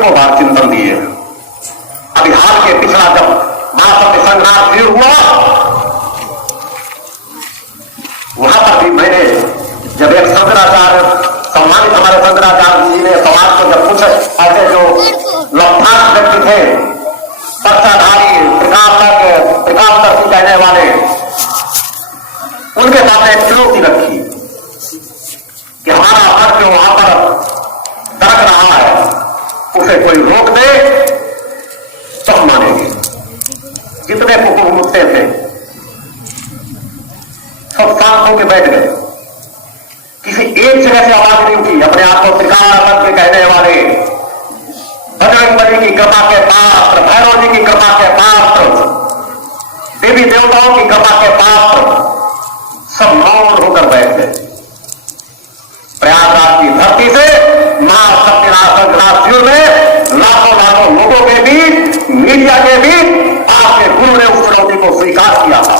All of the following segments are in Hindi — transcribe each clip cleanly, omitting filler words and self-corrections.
अनेकों बार चिंतन दिए। अभी हाल के पिछला जब महासत्य संग्राम फिर हुआ, वहां पर भी मैंने जब एक शंकराचार्य, सम्मानित हमारे शंकराचार्य जी ने समाज को जब कुछ ऐसे जो लब्धांश व्यक्ति थे, पर्चाधारी, त्रिकालदर्शी कहने वाले, उनके सामने एक चुनौती रखी कि हमारा हक जो वहां पर दरक रहा है उसे कोई रोक दे तो हम मानेंगे। जितने कुकुर मुद्दे थे सब शांत होकर बैठ गए, किसी एक जगह से आवाज नहीं उठी। अपने आप को त्रिकाल के कहने वाले, बजरंगबली की कृपा के पात्र, भैरव जी की कृपा के पात्र, देवी देवताओं की कृपा के पात्र, सब मौन होकर बैठ गए। प्रयागराज की धरती से महासत्यनारायण शंकराचार्य में लाखों लोगों के बीच, मीडिया के बीच आपके गुरु ने उस चुनौती को स्वीकार किया था।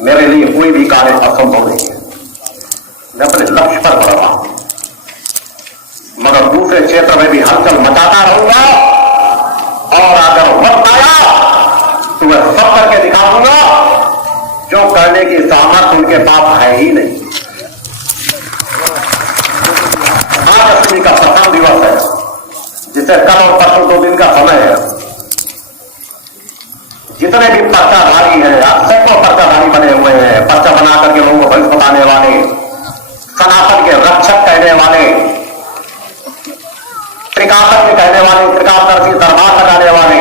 मेरे लिए कोई भी कार्य असंभव नहीं है। मैं अपने लक्ष्य पर बढ़ रहा हूं, मगर दूसरे क्षेत्र में भी हलचल मचाता रहूंगा, और अगर वक्त आया तो मैं सब करके दिखाऊंगा जो करने की सामर्थ्य उनके पास है ही नहीं। आज अष्टमी का प्रथम दिवस है, जिसे कल और परसों 2 दिन का समय है। जितने भी पर्चाधारी हैं, सैकड़ों पर्चाधारी बने हुए हैं, पर्चा बना करके लोगों को भविष्य बताने वाले, सनातन के रक्षक कहने वाले, त्रिकाल के कहने वाले, त्रिकालदर्शी दरबार लगाने वाले,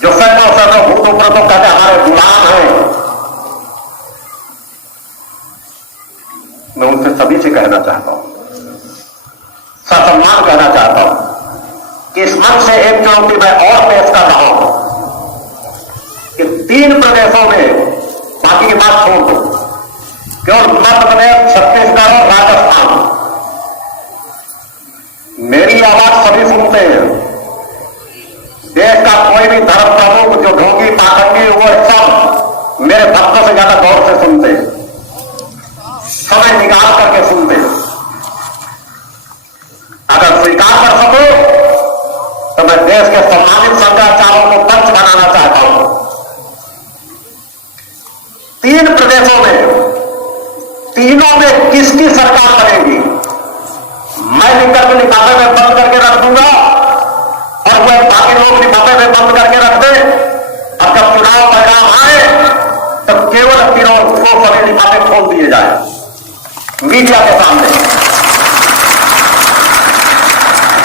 जो सैकड़ों भूतों पर तो कहते हमारे गुलाम हैं। मैं उनसे सभी से कहना चाहता हूं, ससम्मान कहना चाहता हूं कि इस मंच से एक चुनौती मैं और पेश कर रहा हूं कि 3 प्रदेशों में, बाकी की बात छोड़ दो, केवल मध्य प्रदेश, छत्तीसगढ़ और राजस्थान, मेरी आवाज सभी सुनते हैं। देश का कोई भी धर्म प्रमुख जो ढोंगी पाखंडी, वो सब मेरे भक्तों से ज्यादा गौर से सुनते हैं, समय निकाल करके सुनते हैं। अगर स्वीकार कर सको तो मैं देश के सम्मानित शंकराचार्यों को पंच बनाना चाहता हूं। 3 प्रदेशों में, तीनों में किसकी सरकार बनेगी, मैं लिखकर के लिफाफे में बंद करके रख दूंगा और वह बाकी लोग लिफाफे में बंद करके रख दे। अब जब चुनाव परिणाम आए तब केवल तीनों को सभी लिफाफे खोल दिए जाए मीडिया के सामने।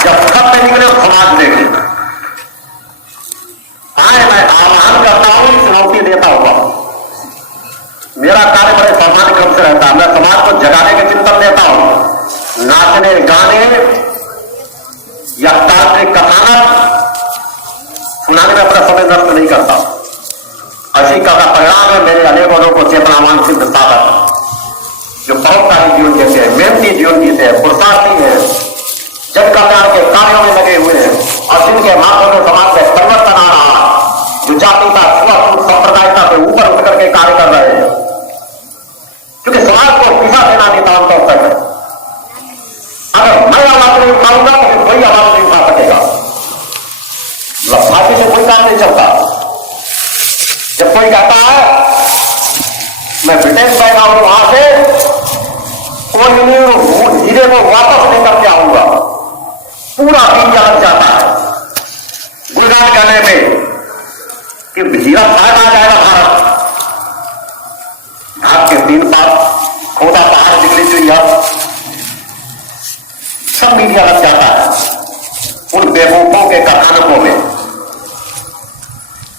जब सत्य निकले समाज देखे। आए, मैं आह्वान करता हूं, चुनौती देता हुआ। मेरा कार्य बड़े सामान्य क्रम से रहता है। मैं समाज को जगाने के चिंतन देता हूं। नाचने गाने या तांत्रिक कथानक सुनाने में अपना समय नष्ट नहीं करता। ऐसी का परिणाम है मेरे अनेकों लोगों को चेतनावान सिद्ध साधक, जो परोपकारी जीवन जीते हैं, मेहनती जीवन जीते हैं, पुरुषार्थी हैं, जन कल्याण के कार्यों में लगे हुए हैं, और जिनके माध्यम से समाज में परिवर्तन आ रहा है, जो जातिता, छुआछूत, सांप्रदायिकता से ऊपर उठ करके कार्य कर रहे हैं, क्योंकि समाज को दिशा देना नितांत आवश्यक है। अगर मैं आवाज नहीं उठाऊंगा तो फिर कोई आवाज नहीं उठा सकेगा। लफाफे से कोई काम नहीं चलता। जब कोई कहता है मैं ब्रिटेन बैठा हूं, वहां से कोई नहीं हीरे को वापस लेकर के आऊंगा, पूरा मीडिया लग जाता है गुजरात कहने में कि हीरा शायद आ जाएगा भारत। घाट के 3 पार खोदा पहाड़ निकली जो यह सब मीडिया लग जाता है उन बेवकूफों के कथानकों में।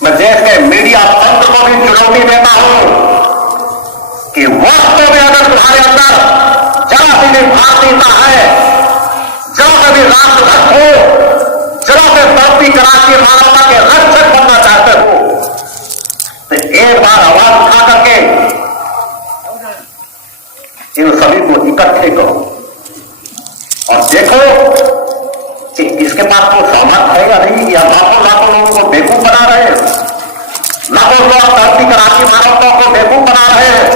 मैं देश के मीडिया तंत्र को भी चुनौती देता हूं कि वास्तव में अगर तुम्हारे अंदर जरा सी भी भारतीयता है, जरा से भी राष्ट्रभक्त हो, जरा से धरती कराची मानवता के रक्षक बनना चाहते हो, तो एक बार आवाज उठा करके इन सभी को इकट्ठे करो और देखो कि इसके पास कोई सामर्थ्य है या नहीं, या लाखों लोगों को बेवकूफ बना रहे हैं, लाखों लोग धरती कराची मानवता को बेवकूफ बना रहे हैं।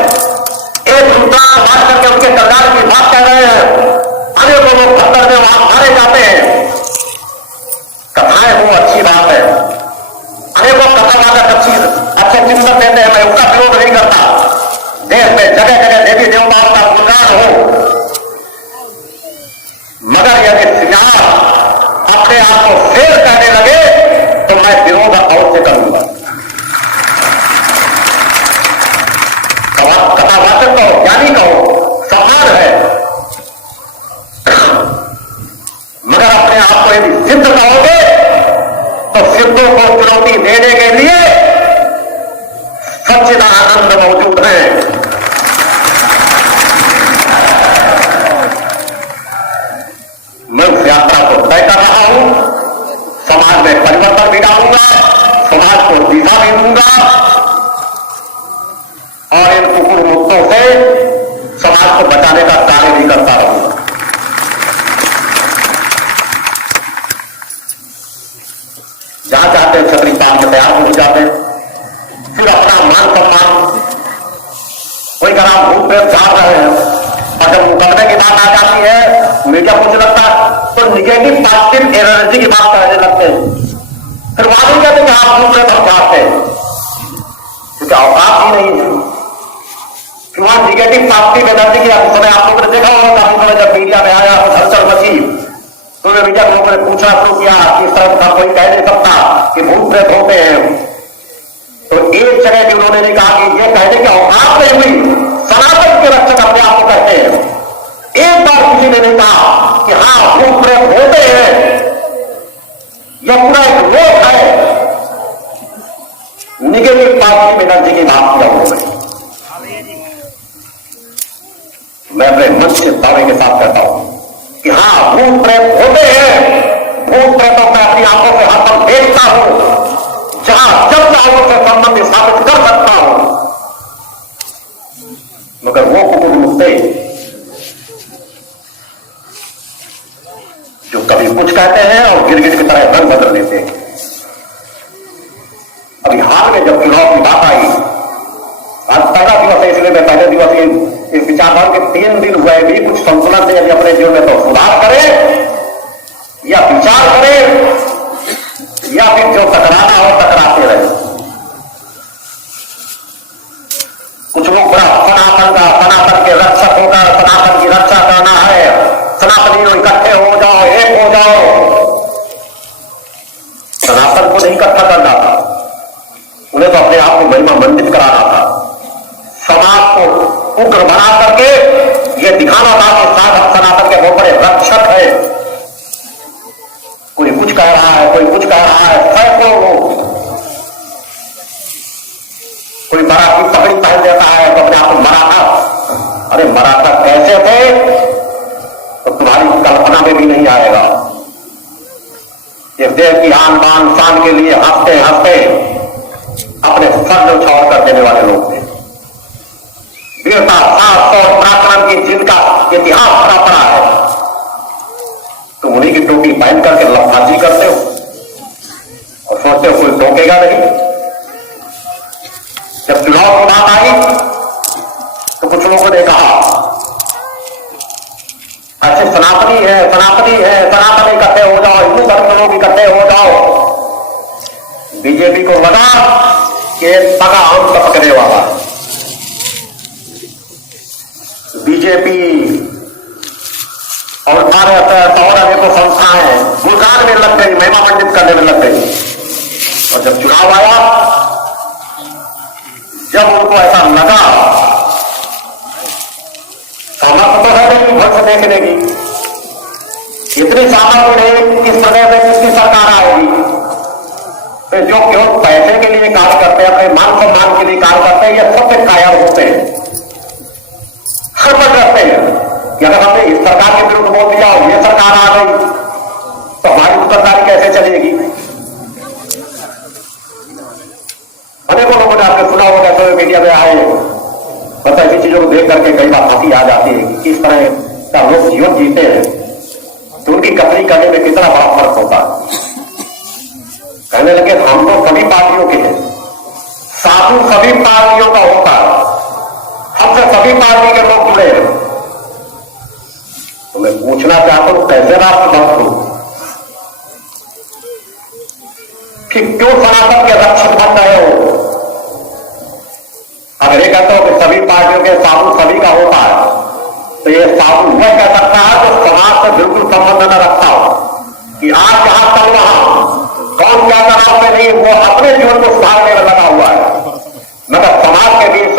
हो, मगर यदि सियार अपने आप को शेर कहने लगे तो मैं विरोध अवश्य करूंगा। कथावाचक कहो, ज्ञानी कहो, सम्मान है, मगर अपने आप को यदि सिद्ध कहोगे तो सिद्धों को चुनौती देने के लिए सच्चिदानंद मौजूद है। मैं उस यात्रा को तय कर रहा हूं, समाज में परिवर्तन भी डालूंगा, समाज को दिशा भी दूंगा और इन कुकुर मुक्तों से समाज को बचाने का कार्य भी करता रहूंगा। जहां चाहते हैं छतरी पाल के तैयार हो जाते हैं, फिर अपना मान सम्मान कोई का नाम भूत प्रेत झाड़ रहे हैं, और जब मुकदमे की बात आ जाती है, मीडिया कुछ लगता है तो निगेटिव पॉजिटिव एनर्जी की बात करने लगते हैं। फिर वहां नहीं कहते कि आप भूत प्रेत हम झाड़ते हैं, क्योंकि औकात ही नहीं है। फिर वहां निगेटिव पॉजिटिव एनर्जी की समय आप लोगों ने देखा होगा, काफी समय जब मीडिया में आया तो हलचल मची, तो मीडिया लोगों ने पूछना शुरू किया कि इस तरह का कोई कह नहीं सकता कि भूत प्रेत होते हैं। तो एक जगह भी उन्होंने नहीं कहा कि यह कहने की औकात नहीं हुई, सनातन के रक्षक अपने आप को कहते हैं। एक बार किसी ने नहीं कहा कि हां भूत प्रेत होते हैं, यह पूरा एक लोक है। निगेटिव पॉजिटिव एनर्जी की बात किया उन्होंने। मैं अपने मन से दावे के साथ कहता हूं कि हां भूत प्रेत होते हैं, भूत प्रेतों में अपनी आंखों से हर पल देखता हूं, जहां जब चाहों से संबंध स्थापित कर सकता हूं, मगर वो कुकुर मुक्ते जो कभी कुछ कहते हैं और गिरगिट की तरह रंग बदल देते हैं। अभी हाल में जब चुनाव की बात आई, आज पहला दिवस है, इसलिए मैं पहले दिवस इस विचारधारा के 3 दिन हुए भी कुछ संतुलन से यदि अपने जीवन में तो सुधार करें या विचार करें या फिर जो टकराना हो टकराते रहे। कुछ लोग बड़ा सनातन के रक्षक होकर सनातन की रक्षा करना है, सनातनियों इकट्ठे हो जाओ, एक हो जाओ। सनातन को नहीं इकट्ठा करना था, उन्हें तो अपने आप को महिमा मंडित कराना था। समाज को उग्र बना करके यह दिखाना था कि सनातन के बहुत बड़े रक्षक है। कोई कुछ कह रहा है, कोई कुछ कह रहा है, सैकड़ों लोग, कोई मराठी पगड़ी पहन देता है तो अपने आप को मराठा। अरे मराठा कैसे थे तो तुम्हारी कल्पना में भी नहीं आएगा। ये देश की आन बान शान के लिए हंसते हंसते अपने सर उछाल कर देने वाले लोग थे। वीरता, साहस और पराक्रम की जिनका इतिहास भरा पड़ा है, तुम उन्हीं की टोपी पहन करके लफाजी करते हो और सोचते हो कोई टोकेगा नहीं। जब चुनाव की बात आई तो कुछ लोगों ने कहा अच्छे सनातनी है, सनातनी है, सनातनी इकट्ठे हो जाओ, हिंदू धर्म के लोग इकट्ठे हो जाओ। बीजेपी को लगा कि पगा आम टपकने वाला है। बीजेपी और भारत और अनेकों संस्थाएं गुलगान में लग गई, महिमा मंडित करने में लग गई। और जब चुनाव आया, जब उनको ऐसा लगा, सामर्थ्य तो है नहीं भक्त देखने की, इतनी सामर्थ्य नहीं किस प्रकार में किसकी सरकार आएगी। तो जो केवल पैसे के लिए कार्य करते हैं, अपने मान सम्मान के लिए कार्य करते हैं, ये सबसे कायर होते हैं, हड़बड़ करते हैं कि अगर हमने इस सरकार के विरुद्ध बोल दिया और ये सरकार आ गई तो हमारी उत्तरदारी कैसे चलेगी। अनेकों लोगों ने आपने सुना होगा, तो मीडिया में आए, बस ऐसी चीजों को देख करके कई बार हंसी आ जाती है कि किस तरह का लोग जीवन जीते हैं, तो उनकी कथनी करने में कितना बड़ा फर्क होता है। कहने लगे हम तो सभी पार्टियों के हैं, साधु सभी पार्टियों का होता है, हमसे सभी पार्टी के लोग जुड़े हैं। तो मैं पूछना चाहता हूं कैसे राष्ट्रभक्त हो कि क्यों सनातन के रक्षक बन रहे हो। अगर ये कहते हो कि सभी पार्टियों के साधु सभी का होता है, तो ये साधु वह कह सकता है जो समाज से बिल्कुल संबंध न रखता हो कि आज जहां चल रहा कौन क्या कर रहा नहीं, वो अपने जीवन को सुधारने में लगा हुआ है। मगर समाज के बीच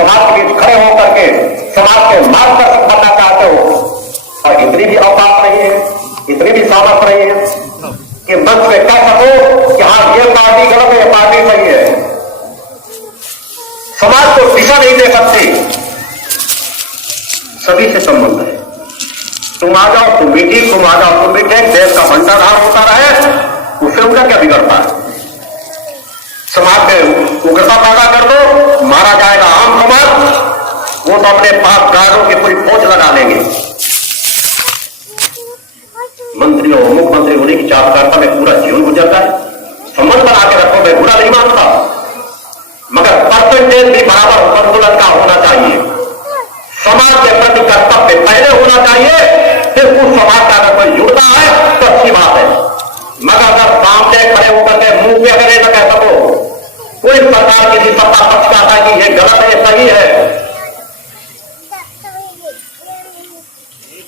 खड़े होकर के समाज के मार्गदर्शक बनना चाहते हो और इतनी भी अवकाश नहीं है, इतनी भी सामर्थ्य नहीं है कि मंच में कह सको कि हाँ ये पार्टी गलत है, ये पार्टी सही है। समाज को दिशा नहीं दे सकती, सभी से संबंध है। तुम आ जाओ, तुम भी ठीक, तुम आ जाओ, तुम भी ठीक, देश का भंडाधार होता रहे, उससे उनका क्या बिगड़ता है। समाज में उग्रता पैदा कर दो, मारा जाएगा आम समाज, वो तो अपने पास गार्डों की पूरी फौज लगा लेंगे। मंत्री और मुख्यमंत्री होने की चापकारिता में पूरा जीवन गुजरता है। संबंध बना के रखो, मैं बुरा नहीं मानता, मगर परसेंटेज भी बराबर संतुलन का होना चाहिए। समाज के प्रति कर्तव्य पहले होना चाहिए, फिर उस समाज का अगर कोई जुड़ता है तो अच्छी बात है। मगर अगर सामने खड़े होकर के मुंह पे अगर न कह सको, कोई सरकार किसी सत्ता पक्ष का था कि ये गलत है, सही है,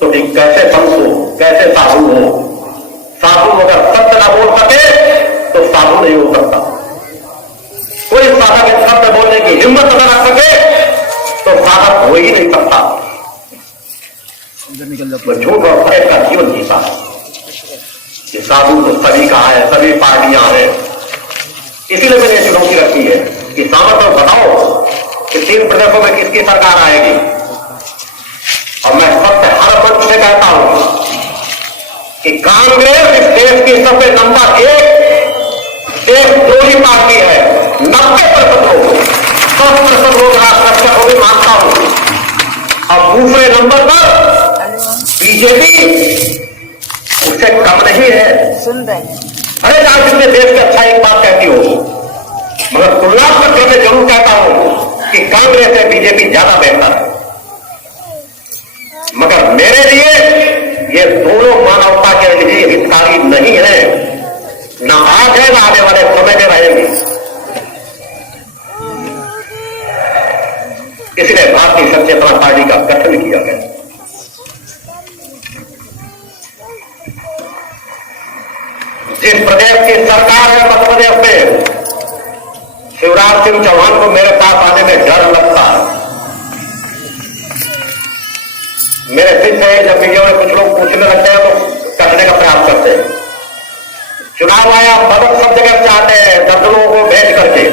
तो कैसे संत हो, कैसे साधु हो। साधु अगर सत्य ना बोल सके तो साधु नहीं हो सकता। कोई साधक सत्य बोलने की हिम्मत न रख सके तो साधक हो ही नहीं सकता। वो झूठ और फरेब का जीवन जीता है। ये साधु तो सभी का है, सभी पार्टियां हैं। इसीलिए मैंने चुनौती रखी है कि सामर्थ्य बताओ कि 3 प्रदेशों में किसकी सरकार आएगी। और मैं सबसे हर मंच से कहता हूं कि कांग्रेस इस देश की सबसे नंबर 1 देशद्रोही पार्टी है। 90% लोग, 100% लोग राष्ट्रपति को भी मानता हूं। और दूसरे नंबर पर बीजेपी उससे कम नहीं है। सुन रहे अरे आज जिसने देश की अच्छा एक बात कहती हो, मगर तुलनात्मक में जरूर कहता हूं कि कांग्रेस से बीजेपी ज्यादा बेहतर है। मगर मेरे लिए ये दोनों मानवता के लिए हितकारी नहीं है, ना आज है ना आने वाले समय में रहेंगे। इसलिए भारतीय सचेतना पार्टी का गठन किया गया। जिस प्रदेश की सरकार है मध्य प्रदेश में, शिवराज सिंह चौहान को मेरे पास आने में डर लगता है। मेरे शिष्य है, जब मीडिया में कुछ लोग पूछने लगते हैं तो करने का प्रयास करते हैं। चुनाव आया, मदद सब जगह चाहते हैं, दर्जनों को भेज करके।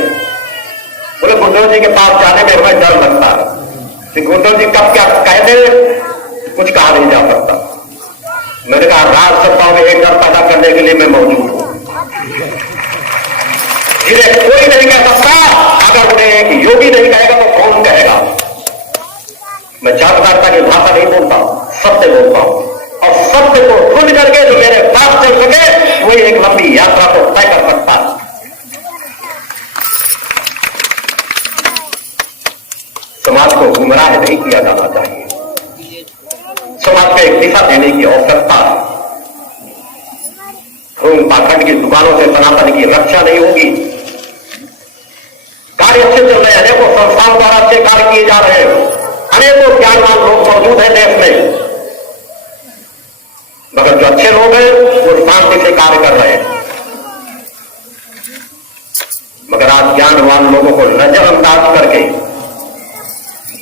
बोले गुरुदेव जी के पास जाने में हमें डर लगता है। गुरुदेव जी कब क्या कह दे, कुछ कहा नहीं जा सकता। मैंने कहा राज्यसभा में एक डर पैदा करने के लिए मैं मौजूद हूं, जिन्हें कोई नहीं कह सकता। अगर उन्हें एक योगी नहीं कहेगा तो कौन कहेगा। मैं जागरूकता की भाषा नहीं बोलता, सत्य बोलता हूं। और सत्य को ढूंढ करके जो मेरे पास चल सके वही एक लंबी यात्रा को तय कर सकता है। समाज को गुमराह नहीं किया जाना चाहिए। समाज को एक दिशा देने की आवश्यकता है। पाखंड की दुकानों से सनातन की रक्षा नहीं होगी। कार्य अच्छे चल रहे हैं, अनेकों संस्थाओं द्वारा अच्छे कार्य किए जा रहे हैं, अनेकों ज्ञानवान लोग मौजूद हैं देश में। मगर जो अच्छे लोग हैं वो शांति से कार्य कर रहे हैं। मगर आज ज्ञानवान लोगों को नजरअंदाज करके,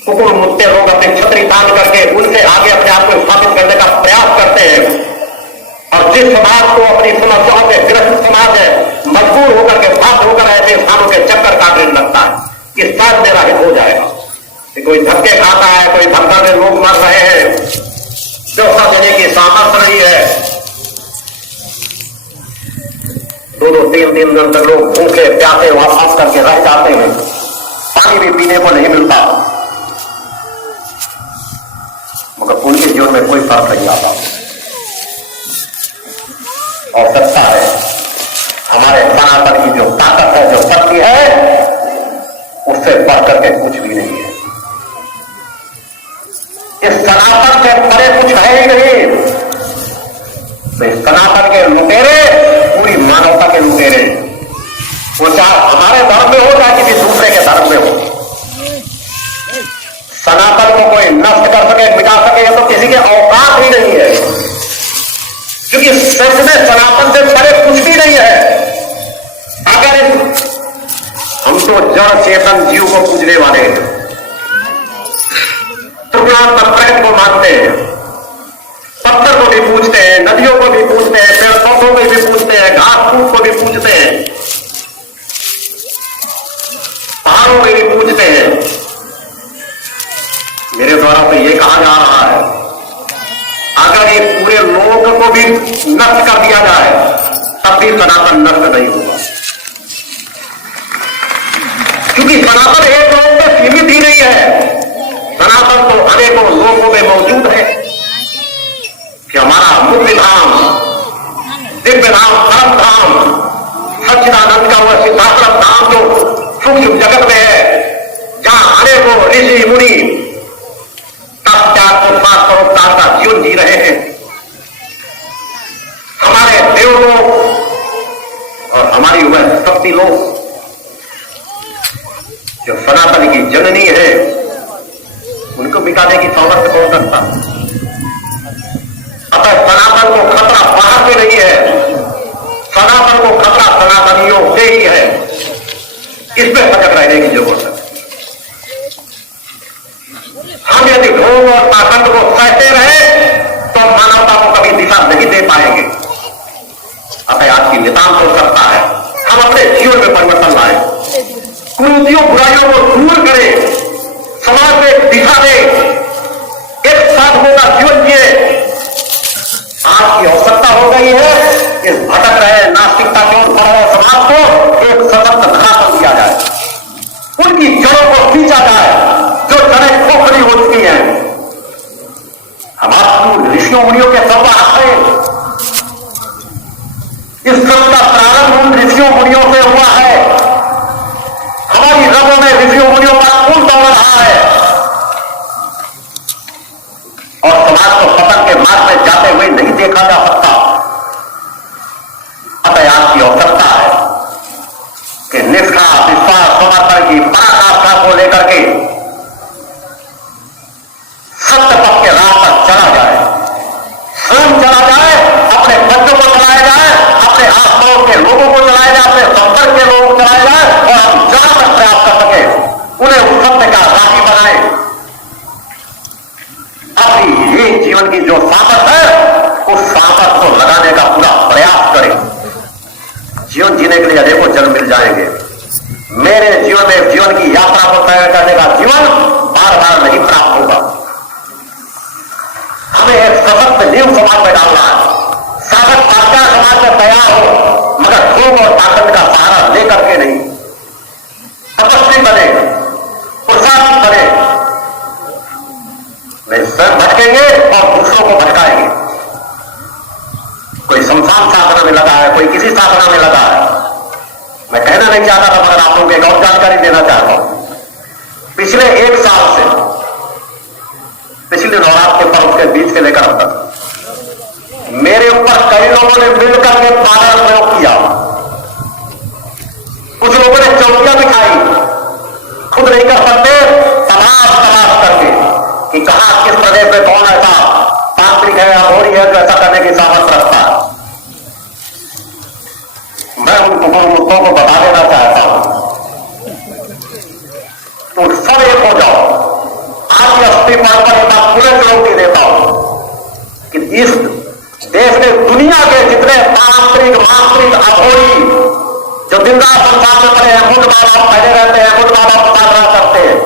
कुकुर मुत्ते लोग अपनी छतरी तान करके उनसे आगे अपने आप को स्थापित करने का प्रयास करते हैं। और जिस समाज को अपनी समस्याओं से ग्रस्त समाज है, मजबूर होकर के बात होकर ऐसे स्थानों के चक्कर काटने लगता है कि शायद मेरा हित हो जाएगा। कि कोई धक्के खाता है, कोई धक्का में लोग मर रहे हैं, व्यवस्था देने की सामर्थ्य नहीं है। 2-3 दिन तक लोग भूखे प्यासे वापस करके रह जाते हैं, पानी भी पीने को नहीं मिलता। मगर उनके जीवन में कोई फर्क नहीं आता। और सत्ता है हमारे सनातन की जो ताकत है, जो शक्ति है, उससे बढ़कर के कुछ भी नहीं है। इस सनातन से परे कुछ है ही नहीं। तो इस सनातन के लुटेरे पूरी मानवता के लुटेरे, वो चाहे हमारे धर्म में हो चाहे किसी दूसरे के धर्म में हो, सनातन को कोई नष्ट कर सके, मिटा सके, ये तो किसी के औकात ही नहीं है, क्योंकि सच में सनातन से परे कुछ भी नहीं है। अगर हम तो जड़ चेतन जीव को पूजने वाले हैं, त्रिगुणात्मक प्रकृति को मानते हैं, पत्थर को भी पूजते हैं, नदियों को भी पूजते हैं, पेड़ पौधों को भी पूजते हैं, घास फूस को भी पूजते हैं, पहाड़ों में भी पूजते हैं। मेरे द्वारा तो ये कहा जा रहा है, अगर ये पूरे लोक को भी नष्ट कर दिया जाए तब भी सनातन नष्ट नहीं होगा, क्योंकि सनातन एक लोक में सीमित ही नहीं है। सनातन तो अनेकों लोकों में मौजूद है कि हमारा मुक्ति धाम, दिव्य धाम, परम धाम, सच्चिदानंद का वह सिद्धाश्रम धाम जो सूक्ष्म जगत में है, जहां अनेकों ऋषि मुनि तत्त्याग को 5 करोड़ साल का जीवन जी रहे हैं। हमारे देव लोग और हमारी वह शक्ति लोग जो सनातन की जननी है, उनको मिटाने की सामर्थ्य कौन करता। अतः सनातन को खतरा बाहर से नहीं है, सनातन को खतरा सनातनियों से ही है। इसमें सजग रहने की जरूरत है। हम यदि ढोंग और पाखंड को सहते रहे तो मानवता को कभी दिशा नहीं दे पाएंगे। अतः आज की नितांत हो सकता है हम अपने जीवन में परिवर्तन लाए, कुरीतियों बुराइयों को दूर करें, समाज में दिशा दें, एक साधुओं का जीवन जिए। आज की आवश्यकता हो गई है इस भटक रहे नास्तिकता के ओर बढ़ रहे समाज को एक सशक्त धरातल दिया जाए, उनकी जड़ों को खींचा जाए जो जड़ें खोखली हो चुकी हैं। हमारे ऋषियों मुनियों के संवाद है, इस सब का प्रारंभ उन ऋषियों मुनियों से हुआ है। हमारी रगों में ऋषियों मुनियों का खून दौड़ रहा है और समाज को पतन के मार्ग में जाते हुए नहीं देखा जा सकता। अतः आज की आवश्यकता है कि निष्ठा, विश्वास, समर्पण की पराकाष्ठा को लेकर के सत्य पथ के राह पर चला जाए, स्वयं चला जाए, अपने बच्चों को चलाया जाए, अपने आस पड़ोस के लोगों को चलाया जाए, अपने संपर्क के लोगों को चलाया जाए और हम जहां तक प्रयास कर सके उन्हें उस सत्य का राही बनाए। अपनी ये जीवन की जो सामर्थ है उस सामर्थ को लगाने का पूरा प्रयास करें। जीवन जीने के लिए अनेकों जन्म मिल जाएंगे। मेरे जीवन में जीवन की यात्रा को तय करने का जीवन बार बार नहीं प्राप्त होगा। हमें एक सशक्त नींव समाज में डालना है, सशक्त पाठ्या समाज में तैयार हो, मगर ढोंग और ताकत का सहारा लेकर के नहीं। तपस्वी बने, पुरुषार्थ बने, वे स्वयं भटकेंगे और दूसरों को भटकाएंगे। कोई शमशान साधना में लगा है, कोई किसी साधना में लगा है। मैं कहना नहीं चाहता था मगर आप लोगों को एक और जानकारी देना चाहता हूं। पिछले 1 साल से, पिछले नवरात्र के पर्व के बीच से लेकर अब तक मेरे ऊपर कई लोगों ने मिलकर के बादल प्रयोग किया। कुछ लोगों ने चौकियां बिठाई, खुद नहीं कर सकते, तलाश करके कि कहां किस प्रदेश में कौन ऐसा तांत्रिक है या होरी है जो ऐसा करने की सामर्थ रखता है। मैं उन मुद्दों को बता देना चाहता हूं, तो सब एक हो जाओ। आज अस्थि पर पूरे चुनौती देता हूं कि इस देश में दुनिया के जितने तांत्रिक, मांत्रिक, अघोरी जो दिन रात संसार में पड़े हैं, मुंड बाबा पहले रहते हैं, मुंड बाबा साधना करते हैं,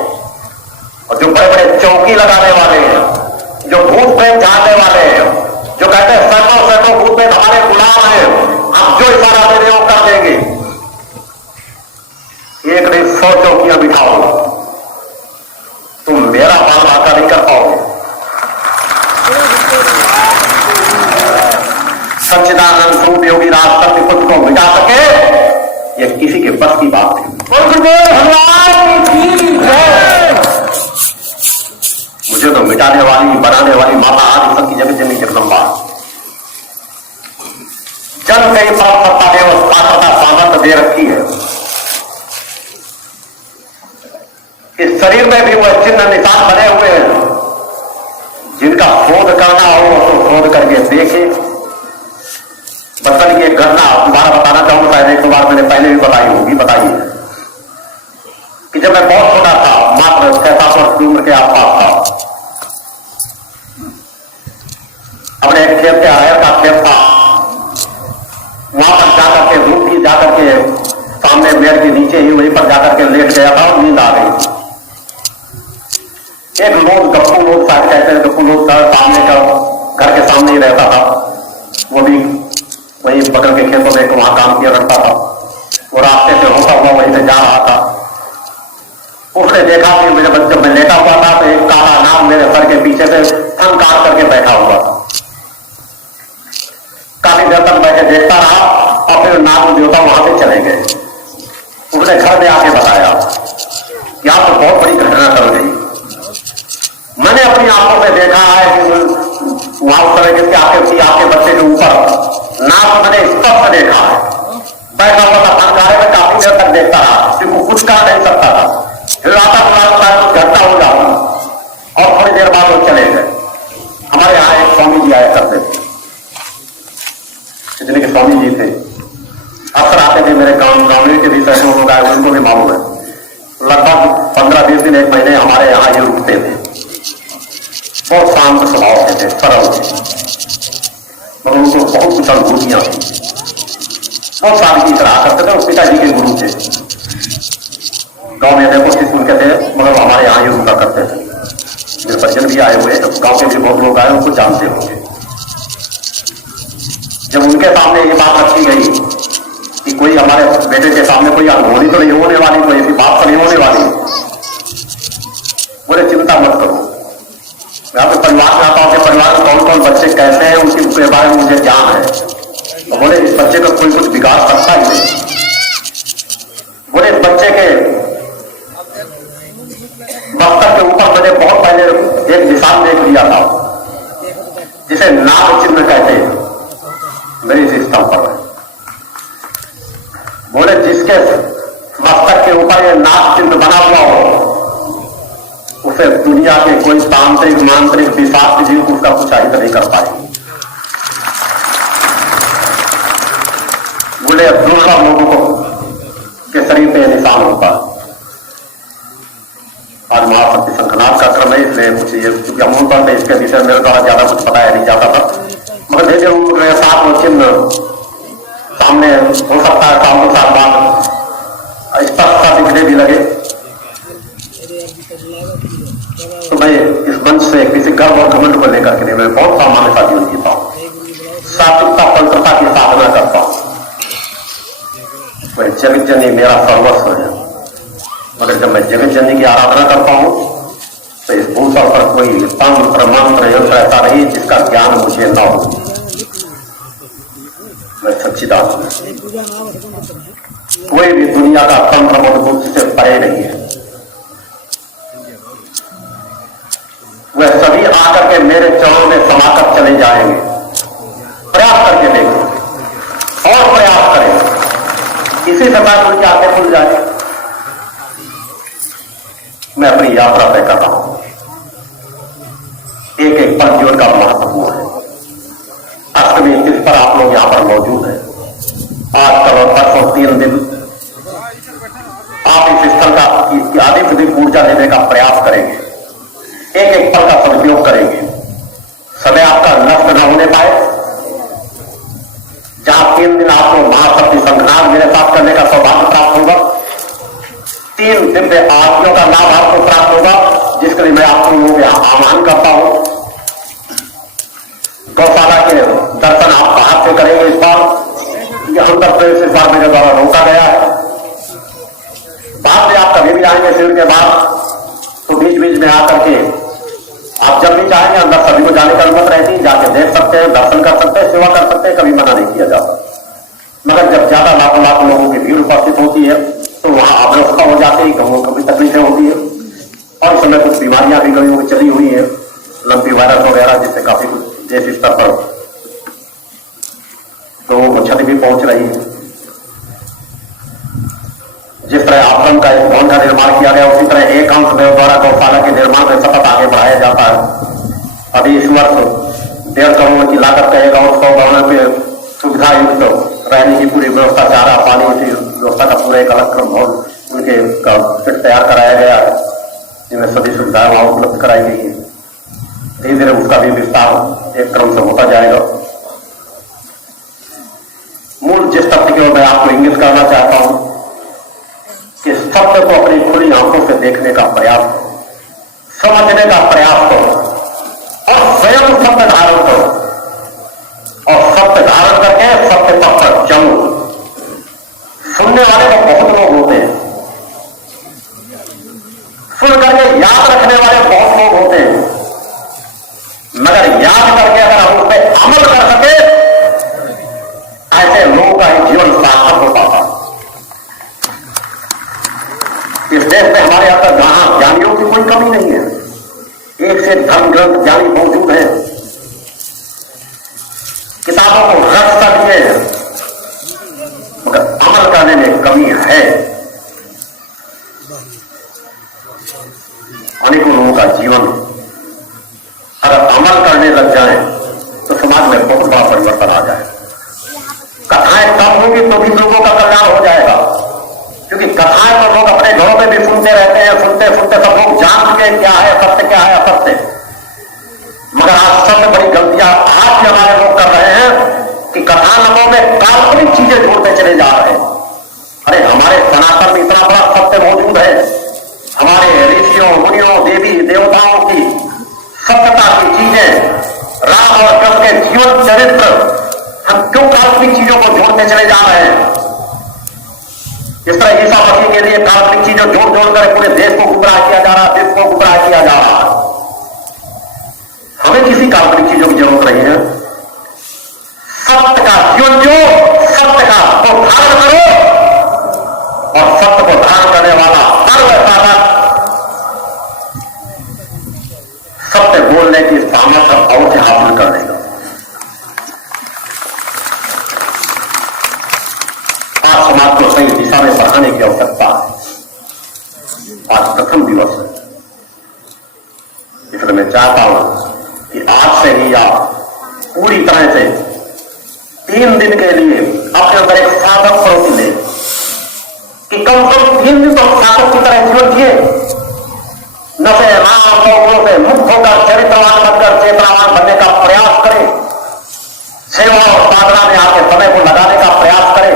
और जो बड़े बड़े चौकी लगाने वाले हैं, जो भूत प्रेत झाड़ने वाले हैं, जो कहते हैं सैकड़ों सैकड़ों भूत प्रेत हमारे गुलाम हैं, हम जो इशारा दे रहे हो कर देंगे। एक नहीं 100 चौकियां बिठाओ, तुम मेरा बाल आका नहीं कर पाओगे। सच्चिदानंद स्वरूप योगी राज सत्य खुद को मिटा सके, यह किसी के बस की बात नहीं। मुझे तो मिटाने वाली, बनाने वाली माता आदि सबकी जगत जननी जगदम्बा, जन कई परम सत्ता ने उस पात्रता सामर्थ्य दे रखी है। इस शरीर में भी वह चिन्ह निशान बने हुए हैं। जिनका शोध करना हो तो शोध करके देखे। बचपन की एक घटना दोबारा बताना चाहूंगा, शायद एक दो बार मैंने पहले भी बताई होगी, बताइए कि जब मैं बहुत छोटा था, मात्र 6-7 वर्ष की उम्र के आसपास था, अपने एक खेत के आयर का खेत था, वहां पर जाकर के धूप की जाकर के सामने पेड़ के नीचे ही वहीं पर जाकर के लेट गया था और नींद आ गई थी। एक लोग गप्पू लोग शायद कहते हैं, गप्पू लोग सामने का घर के सामने ही रहता था, वो भी वही बगल के खेतों में वहां काम किया करता था। वो रास्ते से होता हुआ वहीं से जा रहा था। उसने देखा कि मेरे बच्चे में लेटा हुआ था तो एक काला नाग मेरे सर के पीछे से थन काट करके बैठा हुआ था। काफी देर तक बैठे देखता रहा और फिर नाग देवता वहां से चले गए। उसने घर में आके बताया, यहां तो बहुत बड़ी घटना चल गई। मैंने अपनी आंखों से देखा है कि वहां उस तरह के आपके बच्चे के ऊपर नाग मैंने स्पष्ट देखा है। बैठा हुआ था फनकारे में, काफी देर तक देखता रहा क्योंकि वो कुछ कर नहीं सकता था। फिर आता कुछ घटना हो जाऊंगा और थोड़ी देर बाद वो चले गए। हमारे यहाँ एक स्वामी जी आया करते थे, जितने के स्वामी जी थे, अक्सर आते थे मेरे गांव के भी सहयोग लोग आए, उनको भी मालूम है। लगभग 15-20 दिन, 1 महीने हमारे यहाँ ये रुकते थे। बहुत शांत स्वभाव के थे, सरल थे, मगर उनको बहुत कुछ अनुभूतियां थी। बहुत सादगी से रहा करते थे। उस पिताजी के गुरु थे, गांव में देखो शिष्य उनके थे, मगर हमारे यहाँ ही रुका करते थे। मेरे बच्चन भी आए हुए, गांव के भी बहुत लोग आए, उनको जानते होंगे। जब उनके सामने ये बात रखी गई कि कोई हमारे बेटे के सामने कोई अनहोनी तो नहीं होने वाली, कोई ऐसी बात तो नहीं होने वाली, बोले चिंता मत करो। मैं आपके परिवार में आता हूं कि परिवार में कौन कौन बच्चे कैसे हैं उनके बारे में मुझे ज्ञान है। तो बोले इस बच्चे का कोई कुछ बिगाड़ सकता ही नहीं। बोले इस बच्चे के मस्तक के ऊपर मैंने बहुत पहले एक निशान देख लिया था, जिसे नाग चिन्ह कहते हैं, मेरी सिस्टम पर है। बोले जिसके मस्तक के ऊपर ये नाग चिन्ह बना हुआ हो, उसे दुनिया के कोई तांत्रिक मांत्रिक विशाक्त जीव उसका कुछ आहित नहीं कर पाएगी। बोले दुर्लभ लोगों को के शरीर पे निशान होता है। आज महाशक्ति शंखनाथ का क्रम है, इसलिए कुछ ये क्योंकि अमूल पर इसके विषय मेरे द्वारा ज्यादा कुछ बताया नहीं जाता था, मगर जैसे उनके साथ वो चिन्ह सामने हो सकता है, शाम को 7 बाद स्पष्टता दिखने भी लगे, तो मैं इस मंच से किसी गर्व और घमंड को लेकर के नहीं, मैं बहुत सामान्य सा जीवन जीता हूं, सात्विकता पवित्रता की साधना करता हूं। मैं जगत जननी मेरा सर्वस्व है, मगर जब मैं जगत जननी की आराधना करता हूं तो इस भूतल पर कोई तंत्र मंत्र यंत्र ऐसा नहीं जिसका ज्ञान मुझे न हो। मैं सच्चिदानंद, कोई भी दुनिया का तंत्र मंत्र मुझसे परे नहीं है। वे सभी आकर के मेरे चरणों में समाकर चले जाएंगे। प्रयास करके देखो और प्रयास करें, इसी समय उनकी आंखें खुल जाए। मैं अपनी यात्रा तय कर रहा हूं, एक एक पल जीवन का महत्वपूर्ण है। अष्टमी तिथि पर आप लोग यहां पर मौजूद हैं। आज कल और परसों 3 दिन आप इस स्थल का अधिक ऊर्जा देने का प्रयास करेंगे, एक एक पल का सदुपयोग करेंगे। समय आपका नष्ट न होने पाए। जहां 3 दिन आपको महाशक्ति शंखनाद मेरे साथ करने का सौभाग्य प्राप्त होगा, 3 दिव्य आरतियों का लाभ आपको प्राप्त होगा, जिसके लिए मैं आप लोगों को आह्वान करता हूं। गौशाला के दर्शन आप बाहर से करेंगे इस बार, अंदर प्रवेश इस बार मेरे द्वारा रोका गया है। बाहर से आप कभी भी आएंगे शिविर के बाद, तो बीच बीच में आकर के आप जब भी चाहेंगे अंदर सभी को जाने की अनुमति रहती है, जाके देख सकते हैं, दर्शन कर सकते हैं, सेवा कर सकते हैं, कभी मना नहीं किया जाता। मगर जब ज्यादा लाखों लाखों लोगों की भीड़ उपस्थित होती है तो वहां अव्यवस्था हो जाती है, कहीं कभी तकलीफें होती है, और इस समय कुछ बीमारियां भी कहीं की चली हुई है, लंपी वायरस वगैरह, जिससे काफी कुछ देश स्तर पर लोगों को क्षति भी पहुंच रही है। जिस तरह आश्रम का एक भवन का निर्माण किया गया, उसी तरह एक अंश देव द्वारा गौशाला के निर्माण में सतत आगे बढ़ाया जाता है। अभी इस वर्ष 1.5 करोड़ की लागत का 1 और 100 गाँव पे सुविधा युक्त रहने की पूरी व्यवस्था, चारा पानी की व्यवस्था का पूरा एक अलग क्रम भवन उनके किट तैयार कराया गया है, जिनमें सभी सुविधाएं वहां उपलब्ध कराई गई है। धीरे धीरे उसका भी विस्तार एक क्रम से होता जाएगा। मूल जिस तथ्य की ओर मैं आपको इंगित करना चाहता हूं कि सत्य को अपनी खुली आंखों से देखने का प्रयास करो, समझने का प्रयास करो और स्वयं सत्य धारण करो और सत्य धारण करके सत्य पथ पर चलो। सुनने वाले तो बहुत लोग होते हैं, सुन करके याद रखने वाले बहुत लोग होते हैं, मगर याद करके अगर हम उस पर अमल कर सके ऐसे लोगों का ही जीवन सार्थक हो पाता। इस देश में हमारे यहां तक जहां ज्ञानियों की कोई कमी नहीं है, एक से धर्म ग्रंथ ज्ञानी मौजूद है, किताबों को रख सकते हैं, मगर अमल करने में कमी है। अनेकों लोगों का जीवन अगर अमल करने लग जाए तो समाज में बहुत बड़ा परिवर्तन आ जाए। कथाएं कम होंगी तो भी लोगों का कल्याण हो जाएगा, क्योंकि कथाएं तो लोग अपने घरों में भी सुनते रहते हैं, सुनते सुनते सब लोग जान चुके क्या है सत्य, क्या है असत्य। मगर आज सबसे बड़ी गलतियां आज भी हमारे लोग कर रहे हैं कि कथानकों में काल्पनिक चीजें जोड़ते चले जा रहे हैं। अरे हमारे सनातन में इतना बड़ा सत्य मौजूद है, हमारे ऋषियों मुनियों देवी देवताओं की सत्यता की चीजें, राम और कृष्ण के जीवन चरित्र, हम क्यों काल्पनिक चीजों को जोड़ते चले जा रहे हैं? इस तरह ईसा मसीह के लिए काल्पनिक चीजों जोड़ जोड़कर पूरे देश को गुमराह किया जा रहा है, विश्व को गुमराह किया जा रहा है। हमें किसी काल्पनिक चीजों की जरूरत नहीं है। सत्य का जीवन जो, सत्य का को धारण करो और सत्य को धारण करने वाला सर्वसाधक सत्य बोलने की सामर्थ्य अवश्य हासिल कर देगा। आज समाज को सही दिशा में बढ़ाने की आवश्यकता है। आज प्रथम दिवस है, इसलिए मैं चाहता हूं कि आज से ही आप पूरी तरह से 3 दिन के लिए अपने अंदर एक साधक प्रवृत्ति ले कि कम से कम 3 दिन तो साधक की तरह जीवन जिए, नशे राम लोगों से मुक्त होकर चरित्रवान बनकर चेतनावान बनने का प्रयास करें, सेवा और साधना में आके समय को लगाने का प्रयास करें।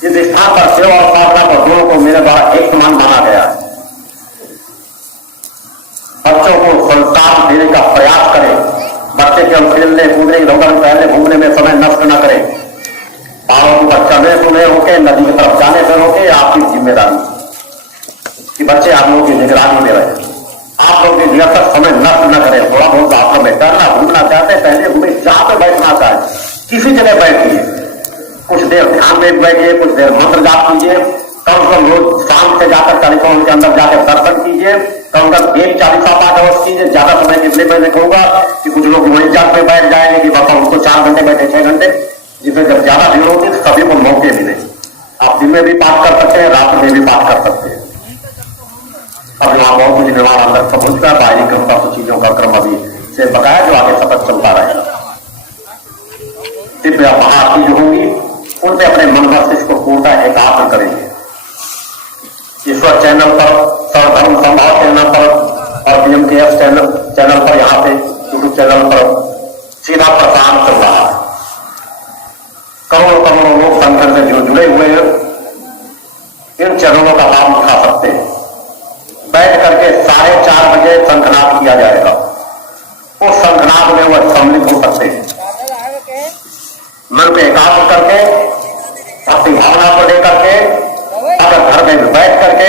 इस स्थान पर सेवा और साधना को दोनों को मेरे द्वारा एक समान माना गया है। बच्चों को संस्कार देने का प्रयास करें, बच्चे के हम खेलने कूदने रंगन पहनने घूमने में समय नष्ट न करें। पहाड़ों पर चढ़ने सुने होके नदी की तरफ जाने से होके आपकी जिम्मेदारी कि बच्चे आप लोगों की निगरानी में रहे। आप लोग भी निरंतर समय नष्ट न करें। थोड़ा बहुत आप लोग में टहलना घूमना चाहते हैं, पहले घूमे जहां पर बैठना चाहे किसी जगह बैठिए, कुछ देर ध्यान में बैठिए, कुछ देर मंत्र जाप कीजिए, कम से कम रोज शाम से जाकर टेलीफोन के अंदर जाकर दर्शन कीजिए, कम से कम 1 चालीसा पाठ अवश्य कीजिए। ज्यादा समय इसलिए मैं कहूंगा कि कुछ लोग वहीं जाकर बैठ जाएंगे कि बाबा उनको 4 घंटे बैठे 6 घंटे, जिसमें जब ज्यादा भीड़ होती है सभी को मौके मिले। आप दिन में भी पाठ कर सकते हैं, रात में भी पाठ कर सकते हैं। अब यहाँ बहुत कुछ निर्माण अंदर पहुंच गया, बाहरी क्रमता कुछ चीजों का क्रम अभी से बकाया जो आगे सतत चलता रहेगा। दिव्य महाआरती जो होंगी उनसे अपने मन मस्तिष्क को पूर्णतः एकाग्र करेंगे। ईश्वर चैनल पर, सर्वधर्म संभाव चैनल पर और BMKS चैनल पर, यहाँ पे यूट्यूब चैनल पर सीधा प्रसारण चल रहा है। करोड़ों करोड़ों लोग संगठन से जो जुड़े हुए हैं इन चैनलों का लाभ उठा सकते हैं। बैठ करके 4:30 बजे शंखनाद किया जाएगा, उस शंखनाद में वह सम्मिलित हो सकते हैं। मन को एकाग्र करके अपनी भावना को लेकर के अगर घर में बैठ करके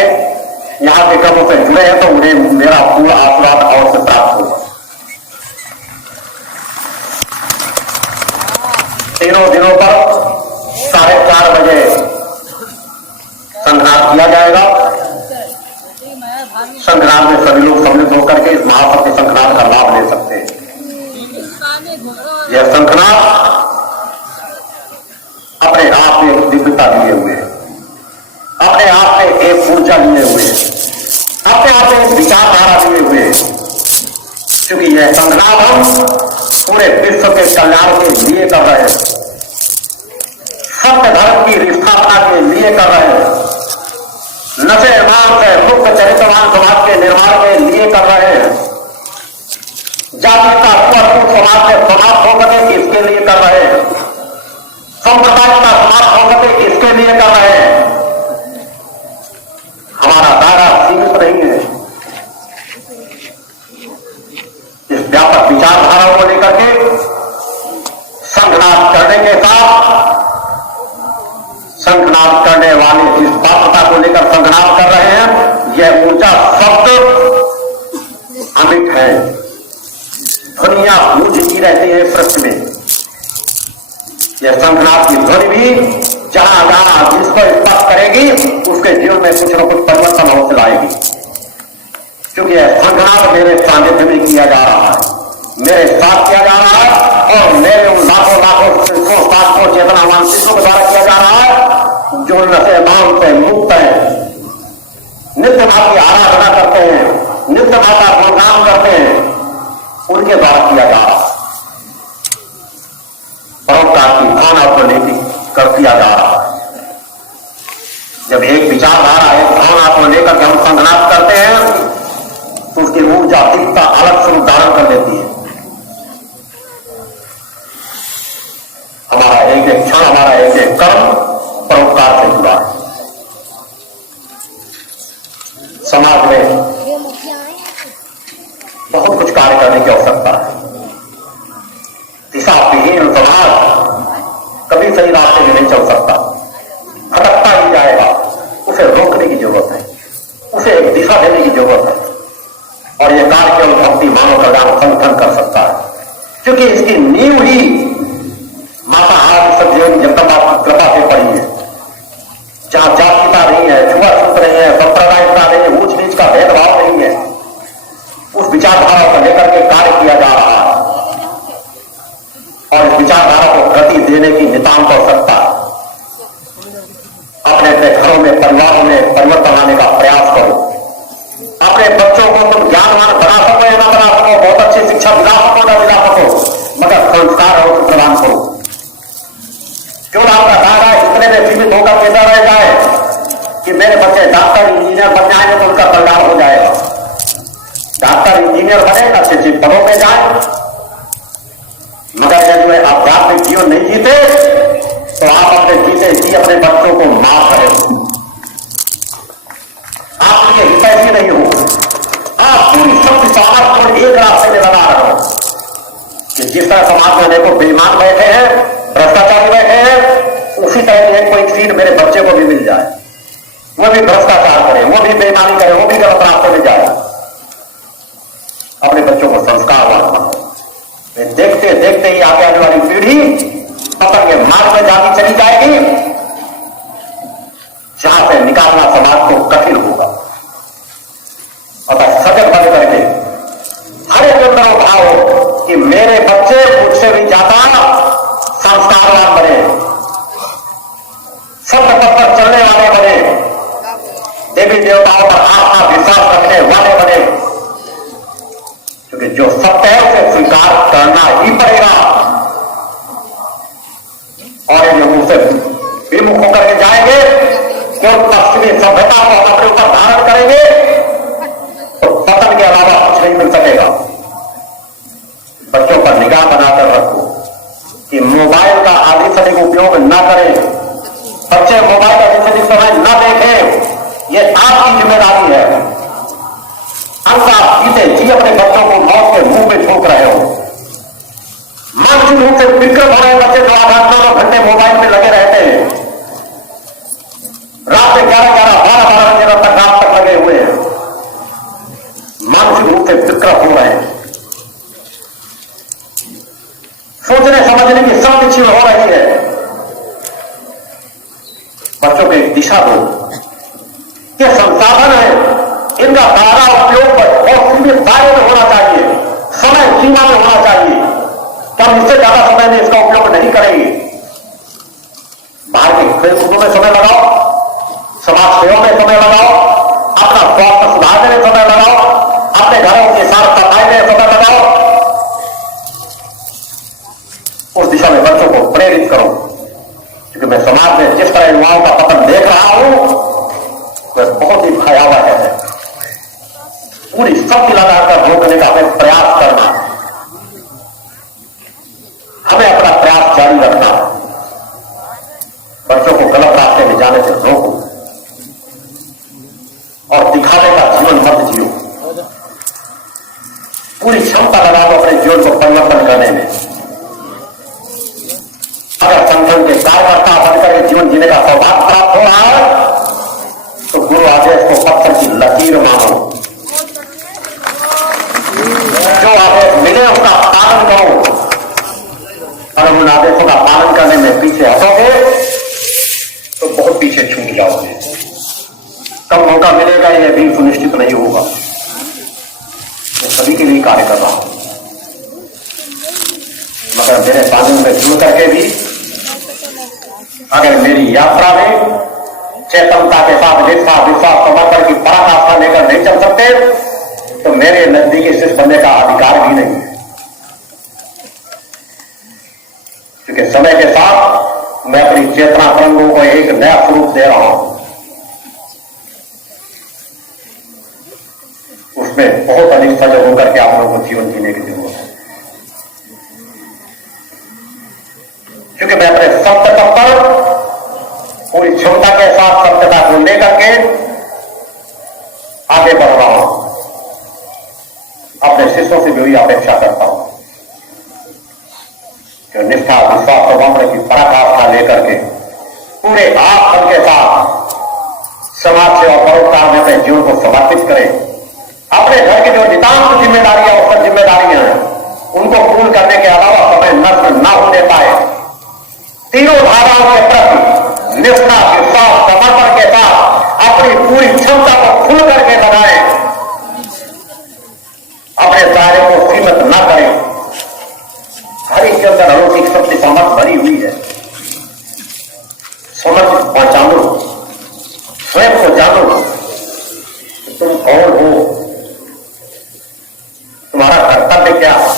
यहाँ के क्रमों से जुड़े हैं तो उन्हें मेरा पूरा आशीर्वाद अवश्य प्राप्त होगा। तीनों दिनों पर 4:30 बजे शंखनाद किया जाएगा। शंखनाद में सभी लोग सम्मिलित होकर के इस महापति शंखनाद का लाभ ले सकते हैं। यह शंखनाद अपने आप में एक दिव्यता लिए हुए, अपने आप में एक ऊर्जा लिए हुए, यह संग्राम हम पूरे विश्व के कल्याण के लिए कर रहे हैं, सत्य धर्म की स्थापना के लिए कर रहे हैं, नशे मांस से मुक्त चरित्रवान समाज के निर्माण के लिए कर रहे हैं, जातिता कुअरपूर्ण समाज से समाप्त हो सके इसके लिए कर रहे हैं, सांप्रदायिकता समाप्त हो सके इसके लिए कर रहे हैं। हमारा दायरा सीमित नहीं है। इस व्यापक विचारधारा को लेकर के संघनाद करने के साथ संघनाद करने वाले जिस पात्रता को लेकर संघनाद कर रहे हैं, यह ऊर्जा शब्द अमिट है। दुनिया गूंजती रहती है पृथ्वी में। यह संघनाद की ध्वनि भी जहां जहां जिसको स्पर्श करेगी उसके जीवन में कुछ न कुछ परिवर्तन अवश्य लाएगी, क्योंकि यह संघनाद मेरे सानिध्य में किया जा रहा है, मेरे साथ किया जा रहा है और मेरे उन लाखों लाखों चेतनावान शिष्यों के द्वारा किया जा रहा है जो नशे मांस से मुक्त है, नित्य भाव की आराधना करते हैं, नित्य भाव का गुणगान करते हैं, उनके द्वारा किया जा रहा है। परोपकार की भावना को लेकर कर दिया जा रहा है। जब एक विचारधारा एक भावना को लेकर के हम संघनाद करते हैं तो उसकी ऊर्जा दिखता अलग स्वरूप धारण कर लेती है। हमारा एक एक क्षण, हमारा एक एक कर्म परोपकार से जुड़ा है। समाज में बहुत कुछ कार्य करने की आवश्यकता है। दिशा विहीन समाज कभी सही रास्ते में नहीं चल सकता, भटकता ही जाएगा। उसे रोकने की जरूरत है, उसे एक दिशा देने की जरूरत है और यह कार्य केवल भक्ति मानव कल्याण संगठन कर सकता है, क्योंकि इसकी नींव ही माता आदि सब जीवन जगदम्बा की कृपा से पड़ी है। जहां जातिता नहीं है, छुआछूत नहीं है, सांप्रदायिकता नहीं है, ऊंच नीच का भेदभाव नहीं है, उस विचारधारा को लेकर के कार्य किया जा रहा है और इस विचारधारा को गति देने की नितांत आवश्यकता है। अपने अपने घरों में, परिवारों में परिवर्तन लाने का प्रयास करो। अपने बच्चों को तुम ज्ञानवान बना सको या ना बना सको, बहुत अच्छी शिक्षा दिला सको ना दिला सको, मगर संस्कार और प्रदान करो। क्यों आपका दादा इतने में सीमित होकर पैदा रह जाए कि मेरे बच्चे डॉक्टर इंजीनियर बन जाएंगे तो उनका कल्याण हो जाएगा। डॉक्टर इंजीनियर बने, अच्छे अच्छे पदों पे जाए, मगर यदि वे आध्यात्मिक जीवन नहीं जीते तो आप अपने जीते जी अपने बच्चों को माफ करें। आप उनके हितैषी नहीं हो, आप पूरी शक्ति समाज को एक रास्ते में लगा रहे हो कि जिस तरह समाज में देखो बेईमान बैठे हैं, भ्रष्टाचारी बैठे हैं, उसी तरह एक कोई सीट मेरे बच्चे को भी मिल जाए, वो भी भ्रष्टाचार करे, वो भी बेईमानी करे, वो भी गलत रास्ते में जाए। अपने बच्चों को संस्कारवान बनाओ। देखते देखते ही आगे आने वाली पीढ़ी पकड़ के मार्ग में जाती चली जाएगी, जहां से निकालना समाज को कठिन होगा। अतः सजग बन करके हर एक अंदर भाव हो कि मेरे बच्चे मुझसे भी ज्यादा संस्कारवान बने, सत्य पथ पर चलने वाले बने, देवी देवताओं पर आस्था विश्वास रखने वाले बने, क्योंकि जो सत्य है उसे स्वीकार करना ही पड़ेगा। और यदि हम उसे विमुख होकर के जाएंगे, केवल पश्चिमी सभ्यता को अपने ऊपर धारण करेंगे तो पतन के अलावा कुछ नहीं मिल सकेगा। बच्चों पर निगाह बनाकर रखो कि मोबाइल का अधिक से अधिक उपयोग न करें, बच्चे मोबाइल का अधिक से अधिक समय न देखें, यह आपकी जिम्मेदारी है। अंत आप जीते जी अपने बच्चों को मौत के मुंह में ठोक रहे हो। मानसिक रूप से विकृत हो रहे बच्चे जो 8-9 घंटे मोबाइल में लगे रहते हैं, रात में 11-11, 12-12 बजे तक रात तक लगे हुए हैं, मानसिक रूप से विकृत हो रहे हैं। सोचने समझने की शक्ति क्षीण हो रही है। बच्चों को एक दिशा दो, ये संसाधन है, इनका सारा उपयोग और सीमित दायरे में होना चाहिए, समय सीमा में होना चाहिए। तो हम इससे ज्यादा समय में इसका उपयोग नहीं करेंगे। बाहर के खेलकूदों में समय लगाओ, समाज सेवा में समय लगाओ, अपना स्वास्थ्य सुधारने में समय लगाओ, अपने घरों की साफ सफाई में समय लगाओ, में बच्चों को प्रेरित करूं, क्योंकि मैं समाज में जिस तरह युवाओं का पतन देख रहा हूं वह बहुत ही भयावह है। पूरी शक्ति लगाकर रोकने का हमें प्रयास करना, हमें अपना प्रयास जारी रखना, बच्चों को गलत रास्ते में जाने से रोको और दिखाने का जीवन मत जियो। पूरी क्षमता लगा दो अपने जीवन को परिवर्तन करने में। अगर संगठन के कार्यकर्ता बनकर के जीवन जीने का सौभाग्य प्राप्त हो रहा है तो गुरु आदेश को पत्थर की लकीर मानो। जो आदेश मिले उसका पालन करो। अगर उन आदेशों का पालन करने में पीछे हटोगे तो बहुत पीछे छूट जाओगे। कब मौका मिलेगा यह भी सुनिश्चित नहीं होगा। मैं सभी के लिए कार्य कर रहा हूं, मगर मेरे साधन में जुड़ करके भी अगर मेरी यात्रा में चेतनता के साथ निष्ठा विश्वास समर्पण की पराकाष्ठा लेकर नहीं चल सकते तो मेरे नजदीक शिष्य बनने का अधिकार भी नहीं है। क्योंकि समय के साथ मैं अपनी चेतना तरंगों को एक नया स्वरूप दे रहा हूं। उसमें बहुत अधिक सजग होकर के आप लोगों को जीवन जीने की जरूरत है। क्योंकि मैं अपने सत्य तक पर पूरी क्षमता के साथ सत्यता को लेकर के आगे बढ़ रहा हूं। अपने शिष्यों से भी वही अपेक्षा करता हूं कि निष्ठा विश्वास समर्पण की पराकाष्ठा लेकर के पूरे आप के साथ समाज सेवा परोपकार में अपने जीवन को समर्पित करें। अपने घर की जो नितांत जिम्मेदारियां और जिम्मेदारियां हैं उनको पूर्ण करने के अलावा समय नष्ट न होने पाए। तीनों धाराओं के प्रति निष्ठा विश्वास समर्पण के साथ अपनी पूरी क्षमता को खुल करके लगाएं। अपने दायरे को सीमित न करें। हर एक के अंदर अलौकिक शक्ति सामर्थ भरी हुई है। समझ पहचानो, स्वयं को जानो कि तुम कौन हो, तुम्हारा कर्तव्य क्या है,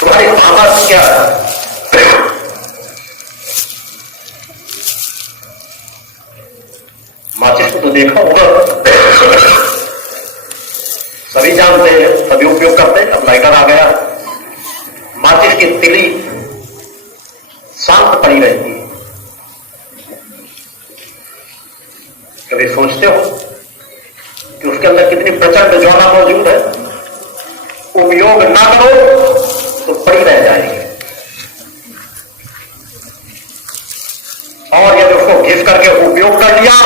तुम्हारी सामर्थ्य क्या है। माचिस को तो देखा होगा, सभी जानते हैं, सभी उपयोग करते हैं। अब लाइटर आ गया। माचिस की तिली शांत पड़ी रहती है। कभी सोचते हो कि उसके अंदर कितनी प्रचंड ज्वाला मौजूद है। उपयोग ना करो तो पड़ी रह जाएगी, और यदि उसको घिस करके उपयोग कर लिया,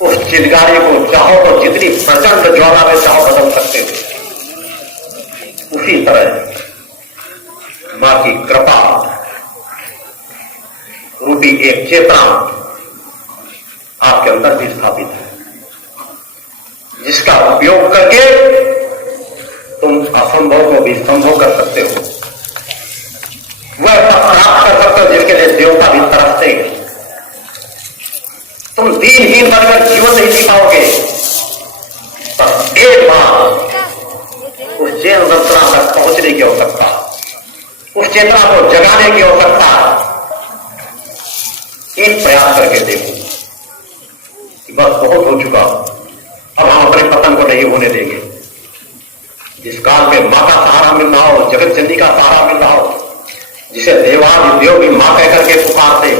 उस चिंगारी को चाहो तो जितनी प्रचंड ज्वाला में चाहो बदल सकते हो। उसी तरह मां की कृपा रूपी एक चेतना आपके अंदर भी स्थापित है, जिसका उपयोग करके तुम असंभव को भी संभव कर सकते हो। वह प्राप्त कर सकते हो जिसके लिए देवता भी तरसते हैं। तुम दीनहीन बनकर जीवन नहीं जी पाओगे। बस एक बार उस चेतन दर्शना तक पहुंचने की आवश्यकता, उस चेतना को जगाने की आवश्यकता। एक प्रयास करके देखो। बस बहुत हो चुका, अब हम अपने पतन को नहीं होने देंगे। जिस काल में मां का सहारा मिल रहा हो, जगत जननी का सहारा मिल रहा हो, जिसे देवादिदेव भी मां कहकर के पुकारते,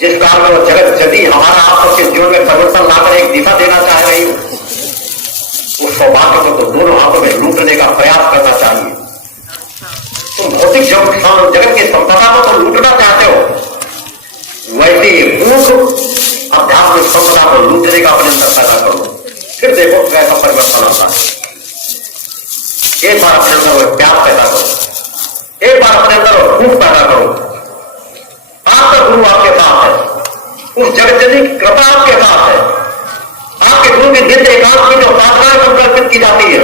जिस काल में वो जगत जननी हमारा आप सबके जीवन में परिवर्तन लाकर एक दिशा देना चाह रही हो, उस सौभाग्य को तो दोनों हाथों में लूटने का प्रयास करना चाहिए। तुम भौतिक जगत की संपदा को तो लूटना चाहते हो, वैसे ही मूर्ख आध्यात्मिक संपदा को लूटने का अपने अंदर पैदा करो। फिर देखो कैसा परिवर्तन आता है। एक बार अपने अंदर वो प्यार पैदा करो, एक बार अपने अंदर वो भूख पैदा करो। आपका गुरु आपके साथ है, उस जगत जननी की कृपा आपके साथ है। आपके गुरु की नित्य एकांत की जो साधनाएं संकल्पित की जाती है,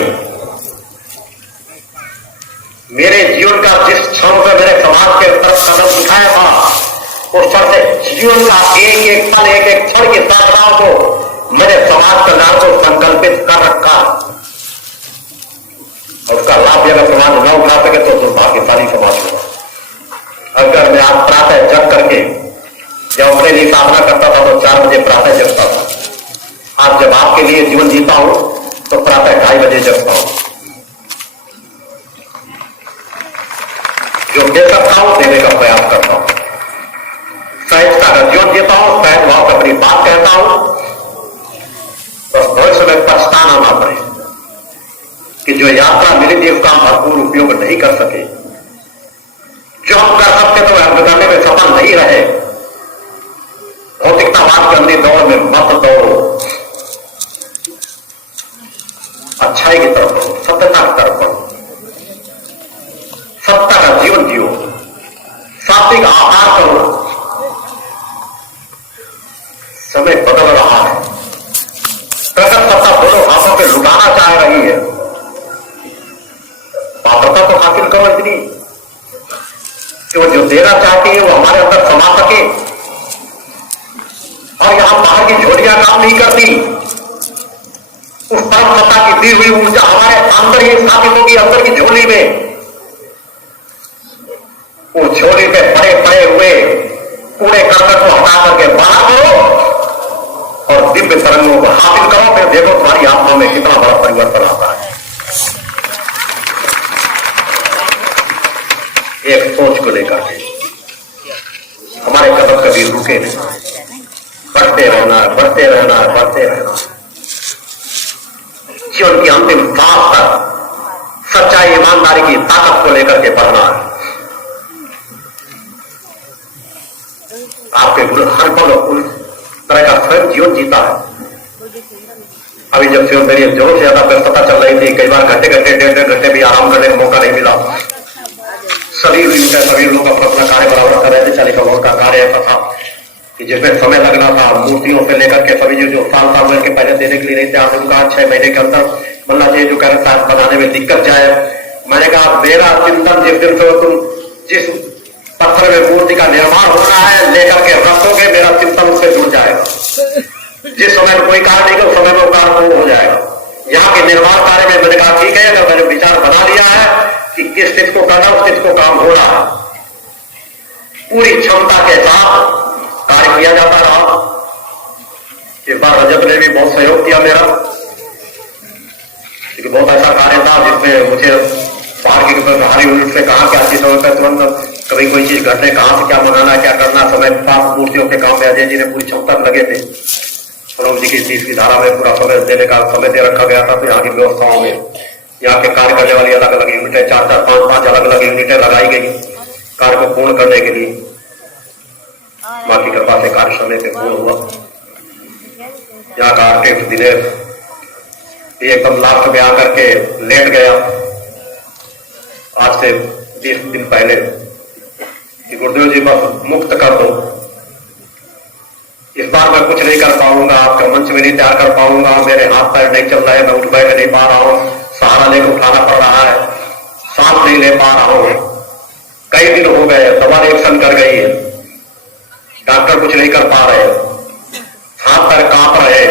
मेरे जीवन का जिस क्षण से मैंने समाज के तरफ कदम उठाया था, उस क्षण से जीवन का एक एक पल एक एक क्षण की साधनाओं को मैंने समाज कल्याण को संकल्पित कर रखा। और उसका लाभ भी अगर समाज न उठा सके तो दुर्भाग्यशाली समाज होगा। अगर मैं आज प्रातः जग करके जब अपने लिए साधना करता था तो 4 बजे प्रातः जगता था। आज जब आपके लिए जीवन जीता हूं तो प्रातः 2:30 बजे जगता हूं। जो दे सकता हूं देने का प्रयास करता हूं। सहजता का जीवन जीता हूं, सहज भाव से अपनी बात कहता हूं, बस भविष्य में पछताना ना पड़े कि जो यात्रा मिली थी उसका हम भरपूर उपयोग नहीं कर सके। जो हम कर सकते तो हम करने में सफल नहीं रहे। भौतिकतावाद के अंदर दौड़ में मत दौड़ो, अच्छाई की तरफ बढ़ो, सत्यता की तरफ बढ़ो, सत्ता का जीवन जियो, सात्विक आहार करो। समय बदल रहा है, प्रगत सत्ता दोनों हाथों से लुटाना चाह रही है। पात्रता तो हासिल करो इतनी कि वो जो देना चाहती है वो हमारे अंदर समा सके। और यहां बाहर की झोलियां काम नहीं करती। उस परम सत्ता की दी हुई ऊर्जा हमारे अंदर ही स्थापित होगी, अंदर की झोली में। वो झोली पे पड़े पड़े हुए कूड़े करकट को हटा करके बाहर करो और दिव्य तरंगों को हासिल करो। फिर देखो तुम्हारी आत्मा में कितना बड़ा परिवर्तन आता है। एक सोच को लेकर के हमारे कदम कभी रुके नहीं, बढ़ते रहना है, बढ़ते रहना है, बढ़ते रहना। जीवन की अंतिम सांस तक सच्चाई ईमानदारी की ताकत को लेकर के बढ़ना है। आपके गुरु हर पल उस तरह का स्वयं जीवन जीता है। अभी जब से मेरी जोर से ज्यादा व्यस्तता चल रही थी, कई बार घंटे घंटे 1.5 घंटे भी आराम करने का मौका नहीं मिला। सभी लोग अपना कार्य बराबर कर रहे थे। चालीसा का कार्य ऐसा था कि जिसमें समय लगना था, मूर्तियों से लेकर के सभी जो साल साल के पहले देने के लिए नहीं थे, आपने कहा 6 महीने के अंदर बनना चाहिए। जो कह रहे साथ बनाने में दिक्कत जाए, मैंने कहा मेरा चिंतन जिस दिन से तुम जिस पत्थर में मूर्ति का निर्माण हो रहा है लेकर के रखोगे, मेरा चिंतन उससे जुड़ जाएगा। जिस समय में कोई कार्य नहीं, उस समय में वो कार्य पूर्ण हो जाएगा। यहाँ के निर्माण कार्य में मैंने कहा ठीक है, अगर मैंने विचार बना लिया है कि किस चीज को करना, उस चीज को काम हो रहा है, पूरी क्षमता के साथ कार्य किया जाता रहा। इस बार रजत ने भी बहुत सहयोग किया मेरा, क्योंकि बहुत ऐसा कार्य था जिसमें मुझे बाहर की बाहरी यूनिट से कहा क्या चीज होता है, तुरंत कभी कोई चीज घटने कहां से क्या मंगाना, क्या करना, समय साफ मूर्तियों के काम में अजय जी ने पूरी क्षमता लगे थे। सरोज जी की 30 की धारा में पूरा समय देने का समय दे रखा गया था। तो यहाँ की व्यवस्थाओं में यहाँ के कार्य करने वाली अलग अलग यूनिटें 4-4, 5-5 अलग अलग यूनिटें लगाई गई कार्य को पूर्ण करने के लिए। मां की कृपा से कार्य समय पे पूर्ण हुआ। यहाँ का आर्टिस्ट दिनेश एकदम लास्ट में आकर के लेट गया आज से 20 दिन पहले कि गुरुदेव जी बस मुक्त कर दो, इस बार मैं कुछ नहीं कर पाऊंगा, आपका मंच में नहीं तैयार कर पाऊंगा, मेरे हाथ पैर नहीं चल रहे, मैं उठ बैठ नहीं पा रहा हूं, सहारा लेकर उठाना पड़ रहा है, सांस नहीं ले पा रहा हूं, कई दिन हो गए, दवा रिएक्शन कर गई है, डॉक्टर कुछ नहीं कर पा रहे, हाथ पैर कांप रहे,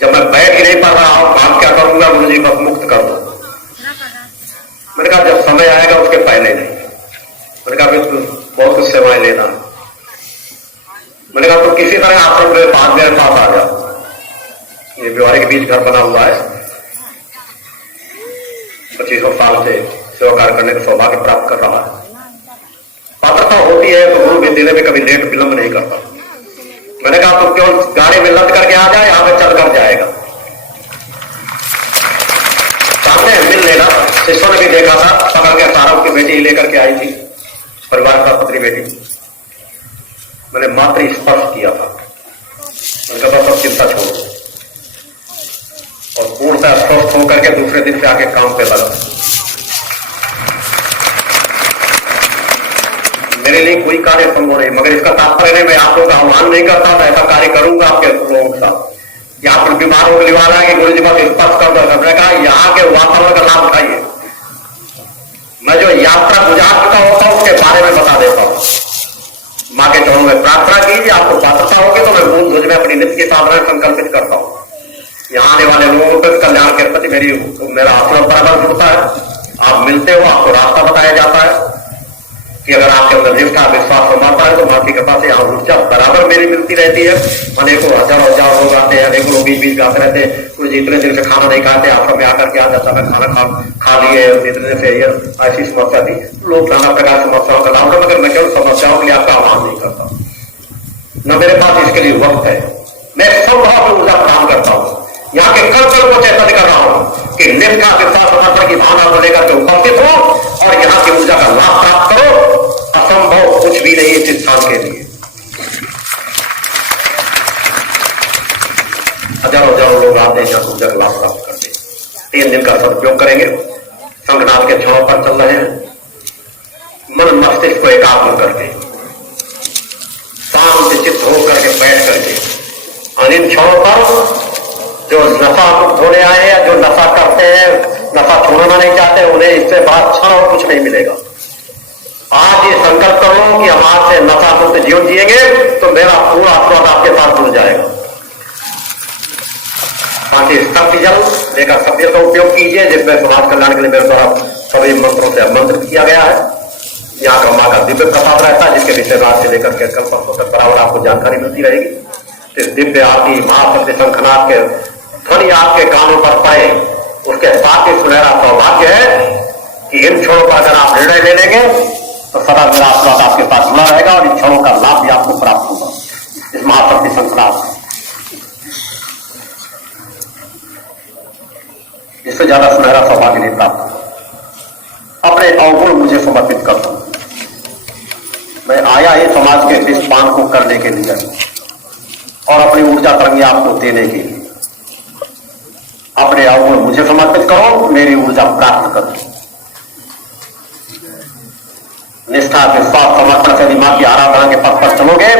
जब मैं बैठ ही नहीं पा रहा हूं, काम क्या करूंगा, गुरु जी बस मुक्त कर दो। मैंने कहा जब समय आएगा उसके पहले नहीं। मैंने कहा बहुत कुछ सेवाएं लेना। मैंने कहा तो किसी तरह आश्रम के बाद मेरे पास आ जाओ। ये बिहारी के बीच घर बना हुआ है, 25 साल से सेवा कार्य करने का सौभाग्य प्राप्त कर रहा है। पात्रता होती है तो गुरु के देने में कभी लेट विलंब नहीं करता। मैंने कहा तो क्यों गाड़ी में लद करके आ जाए, यहां पे चल कर जाएगा, सामने मिल लेना। शिष्यों ने भी देखा था, पकड़ के सारा उसकी बेटी लेकर के आई थी, परिवार का पत्नी बेटी। मैंने मात्र स्पर्श किया था, उनका बस सब चिंता छोड़ो और पूर्णतः स्वस्थ होकर के दूसरे दिन से आके काम पे लगा। मेरे लिए कोई कार्य संभव नहीं, मगर इसका तात्पर्य नहीं मैं आप लोगों का आह्वान नहीं करता, मैं ऐसा कार्य करूंगा आपके लोगों के साथ। यहाँ पर बीमारों को निवारण है कि गुरु जी बस स्पर्श कर दो। मैंने कहा यहाँ के वातावरण का लाभ उठाइए। मैं जो यात्रा गुजार चुका होता हूं उसके बारे में बता देता हूं। मां के चरणों में प्रार्थना कीजिए, आपको पात्रता होगी तो मैं बूंद भुज में अपनी नित्य की साधना संकल्पित करता हूं। यहाँ आने वाले लोगों के कल्याण के प्रति मेरा आत्मा बराबर जुड़ता है। आप मिलते हो, आपको रास्ता बताया जाता है कि अगर आपके अंदर निष्ठा विश्वास समर्पण है तो माँ की कृपा से यहाँ ऊर्जा बराबर मेरी मिलती रहती है। अनेकों हजार लोग आते हैं, अनेकों लोग बीच बीच आते रहते हैं, कुछ इतने दिन से खाना नहीं खाते, आश्रम में आकर के आ जाता है खाना खा लिए इतने से, ये ऐसी समस्या थी। लोग नाना प्रकार समस्याओं का नाम, मगर मैं केवल समस्याओं के लिए आपका आह्वान नहीं करता, न मेरे पास इसके लिए वक्त है। मैं संभाव में ऊर्जा प्रदान करता हूँ, यहाँ के कल को चेतन कर रहा हूं कि निष्ठा विश्वास समर्पण की भावना को लेकर के उपस्थित हो और यहाँ की ऊर्जा का लाभ प्राप्त करो। असंभव कुछ भी नहीं इस स्थान के लिए। हजारों लोग आते हैं यहाँ ऊर्जा का लाभ प्राप्त करते हैं। 3 दिन का सदुपयोग करेंगे। संघनाथ के छाव पर चल रहे हैं, मन मस्तिष्क को एकाग्र करके शांत चित्त होकर के बैठ करके अनिल छाव पर जो नशा मुक्त होने आए हैं, जो नशा करते हैं, नशा छोड़ना नहीं चाहते, उन्हें इससे बड़ा क्षण और कुछ नहीं मिलेगा। आज ये संकल्प करो कि हम आज से नशा मुक्त जीवन जिएंगे तो मेरा पूरा आशीर्वाद आपके साथ जुड़ जाएगा। बाकी शक्ति जल लेकर शब्द का उपयोग कीजिए, जिसमें समाज कल्याण के लिए मेरे द्वारा सभी मंत्रों से आमंत्रित किया गया है। यहाँ का माँ का दिव्य प्रताप रहता है, जिसके विषय में आज से लेकर के कल परसों तक बराबर आपको जानकारी मिलती रहेगी। इस दिव्य आदि महाशक्ति शंखनाथ के ध्वनि आपके कानों पर पड़े, उसके साथ ही सुनहरा सौभाग्य है कि इन क्षणों पर अगर आप निर्णय ले लेंगे तो सदा मेरा आशीर्वाद आपके पास जुड़ा रहेगा और इन क्षणों का लाभ भी आपको प्राप्त होगा इस महाशक्ति शंखनाथ। इससे ज्यादा सुनहरा सौभाग्य नहीं प्राप्त होगा। अपने अवगुण मुझे समर्पित कर दो। मैं आया ही समाज के इस पान को करने के लिए और अपनी ऊर्जा तरंगे आपको देने के लिए। अपने अवगुण मुझे समर्पित करो, मेरी ऊर्जा प्राप्त करो। निष्ठा विश्वास समर्पण से मां की आराधना के पथ पर चलोगे,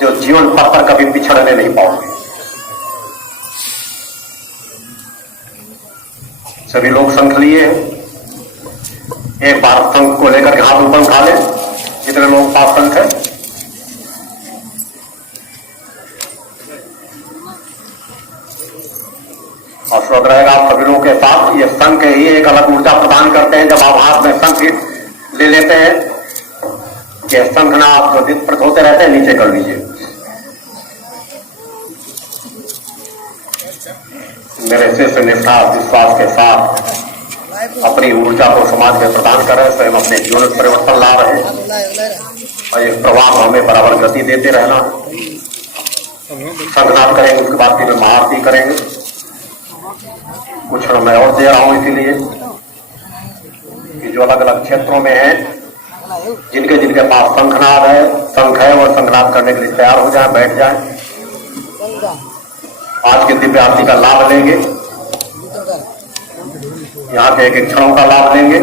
जो जीवन पथ पर कभी पिछड़ने नहीं पाओगे। सभी लोग संख लिए हैं, एक बार संख को लेकर हाथ ऊपर उठा ले, जितने लोग पास संख है। और श्रोत रहेगा आप सभी लोगों के साथ। ये संख ही एक अलग ऊर्जा प्रदान करते हैं। जब आप हाथ में संख ले लेते हैं, ये संख ना आप जो दित होते रहते हैं, नीचे कर लीजिए। मेरे से निष्ठा विश्वास के साथ अपनी ऊर्जा को समाज में प्रदान कर रहे, स्वयं अपने जीवन में परिवर्तन ला रहे और ये प्रवाह हमें बराबर गति देते रहना। संघनाथ करेंगे, उसके बाद फिर महाआरती करेंगे। कुछ मैं और दे रहा हूं इसीलिए कि जो अलग अलग क्षेत्रों में हैं, जिनके पास शंखनाद है, शंख है, वो शंखनाद करने के लिए तैयार हो जाए, बैठ जाए। आज के दिव्य आरती का लाभ लेंगे, यहाँ के एक क्षणों का लाभ लेंगे,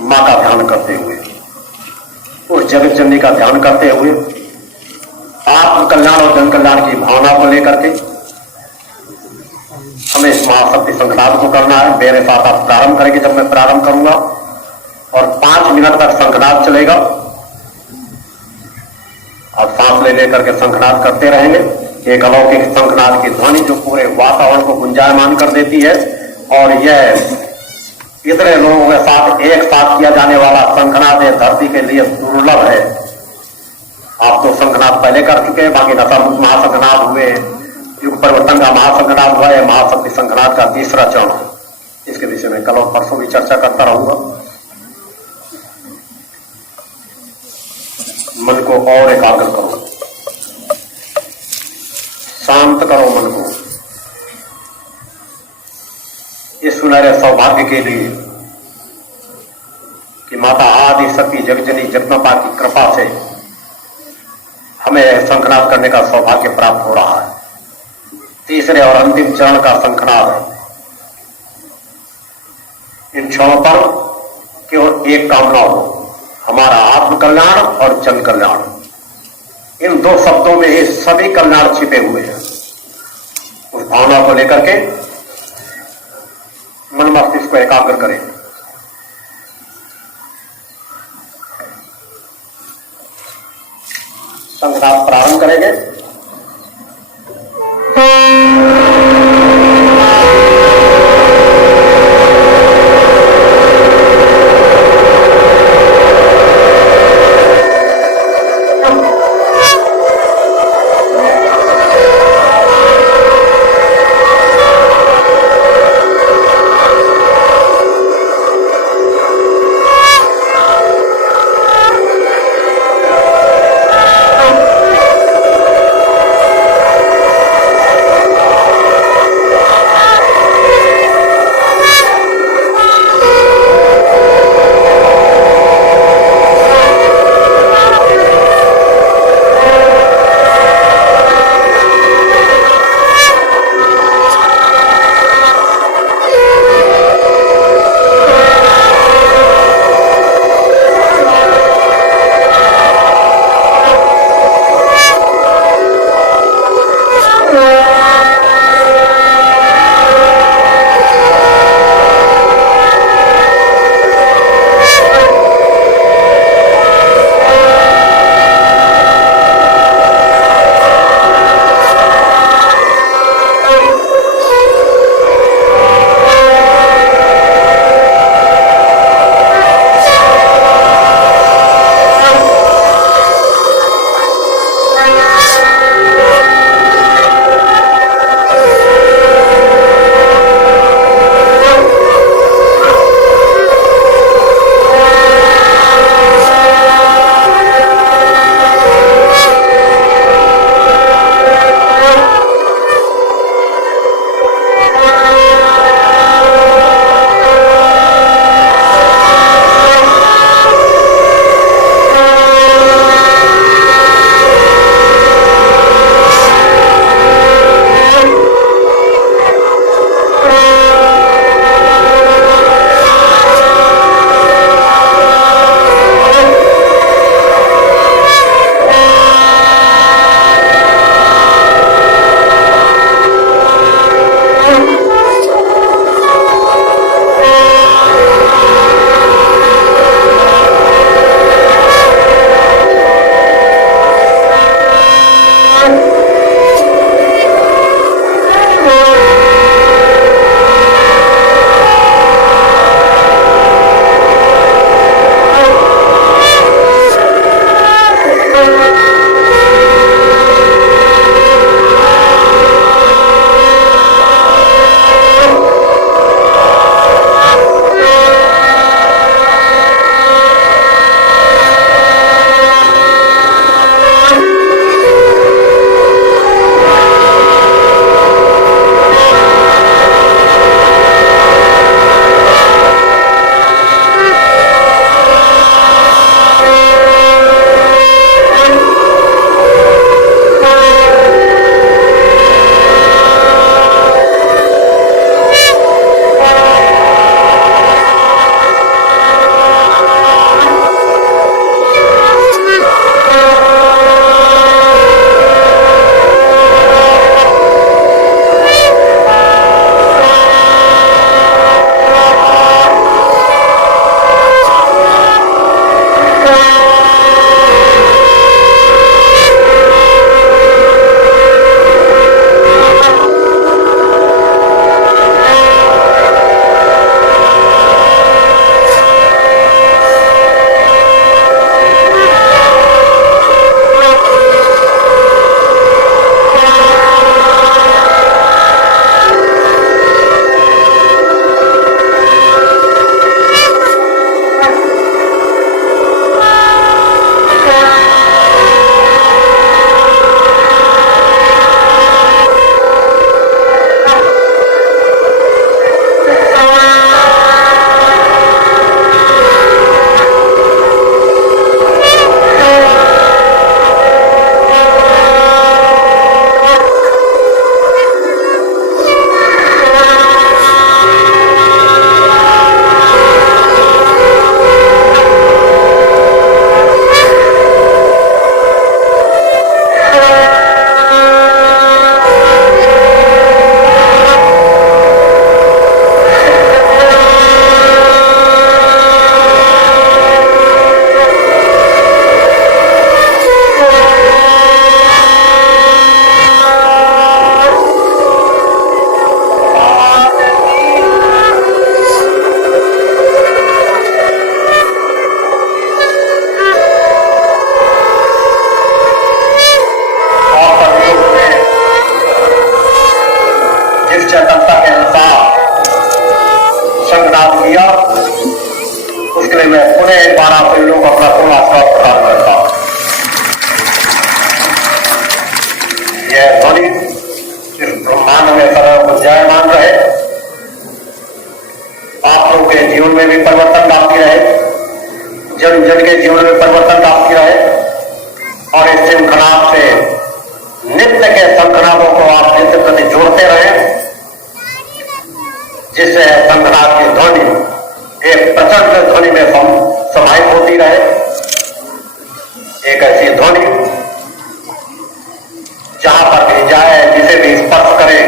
मां का ध्यान करते हुए, उस जगत जननी का ध्यान करते हुए, आत्म कल्याण और जन कल्याण की भावना को लेकर के हमें इस महाशक्ति शंखनाद को करना है। मेरे साथ आप प्रारंभ करेंगे जब मैं प्रारंभ करूंगा और 5 मिनट तक शंखनाद चलेगा। आप सांस ले लेकर के शंखनाद करते रहेंगे। एक अलौकिक शंखनाद की ध्वनि जो पूरे वातावरण को गुंजायमान कर देती है और यह इतने लोगों के साथ एक साथ किया जाने वाला शंखनाद धरती के लिए दुर्लभ है। आप तो शंखनाद पहले कर चुके हैं, बाकी नशामुक्त महाशंखनाद हुए, युग परिवर्तन का महाशंखनाद हुआ है, महाशक्ति शंखनाद का 3रा चरण। इसके विषय में कल और परसों भी चर्चा करता रहूंगा। मन को और एकाग्र करो, शांत करो मन को। इस सुनहरे सौभाग्य के लिए कि माता आदि शक्ति जगजनी जगदम्बा की कृपा से हमें शंखनाद करने का सौभाग्य प्राप्त हो रहा है। 3रे और अंतिम चरण का शंखनाद है। इन क्षणों पर केवल एक कामना हो, हमारा आत्म कल्याण और जन कल्याण। इन 2 शब्दों में ही सभी कल्याण छिपे हुए हैं। उस भावना को लेकर के मन मस्तिष्क को एकाग्र करें। शंखनाद प्रारंभ करेंगे। ध्वनि इस ब्रह्मांड में सदा गुंजायमान रहे, आप लोगों के जीवन में भी परिवर्तन लाती रहे, जन जन के जीवन में परिवर्तन लाती रहे और इस शंखनाद से नित्य के शंखनादों को आप नित्य प्रति जोड़ते रहे, जिससे शंखनाद की ध्वनि एक प्रचंड ध्वनि में समाहित होती रहे। एक ऐसी ध्वनि जहां पर भी जाए, जिसे भी स्पर्श करे,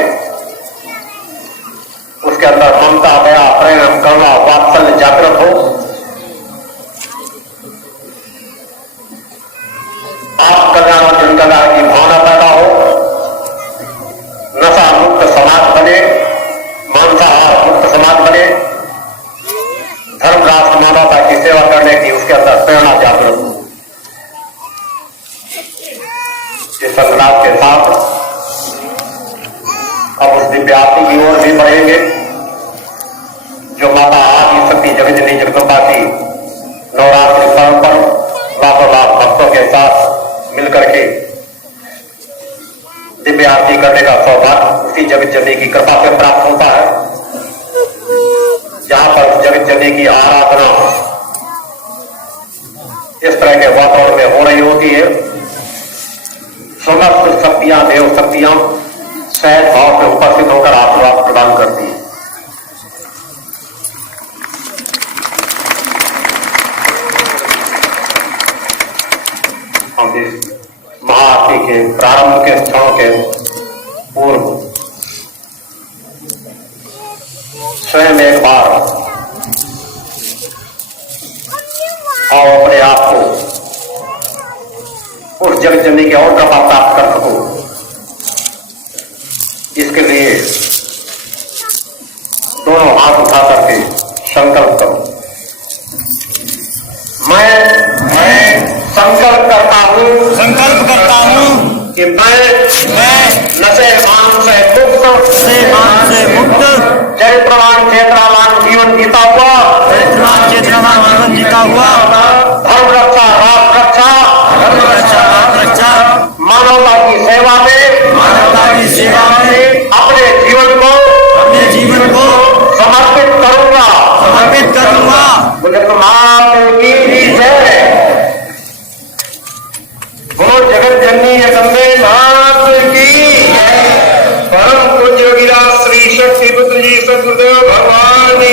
उसके अंदर ममता, दया, प्रेम, करुणा, वात्सल्य जागृत हो। आप कल्याण और जन कल्याण की भावना पैदा हो, नशा मुक्त समाज बने, मांसाहार मुक्त समाज बने, धर्म राष्ट्र मानवता की सेवा करने की उसके अंदर प्रेरणा जागृत हो। इस संग्राम के साथ अब उस दिव्य आरती की ओर भी बढ़ेंगे, जो माता आदि शक्ति जगजननी जगदम्बा की नवरात्रि पर्व पर लाखों लाख भक्तों के साथ मिलकर के दिव्य आरती करने का सौभाग्य उसी जगजननी की कृपा से प्राप्त होता है, जहां पर जगजननी की आराधना इस तरह के वातावरण में हो रही होती है। समस्त शक्तियां, देव शक्तियां सहज भाव में उपस्थित होकर आशीर्वाद प्रदान करती है। हम इस महाआरती के प्रारंभ के क्षणों के पूर्व स्वयं एक बार और अपने आप को उस जगजननी की और कृपा प्राप्त कर सको, इसके लिए दोनों हाथ उठा करके संकल्प करो। मैं संकल्प करता हूं कि मैं नशे मान से मुक्त चरित्रवान चेतनावान जीवन जीता हुआ धर्म रक्षा, राष्ट्र रक्षा, मानवता की सेवा में अपने जीवन को समर्पित करूंगा। बोले तुम्हारे की जय। बोलो जगत जननी जगदम्बे मात की। परम पूज्य योगीराज श्री शक्ति पुत्र जी सद्गुरुदेव भगवान की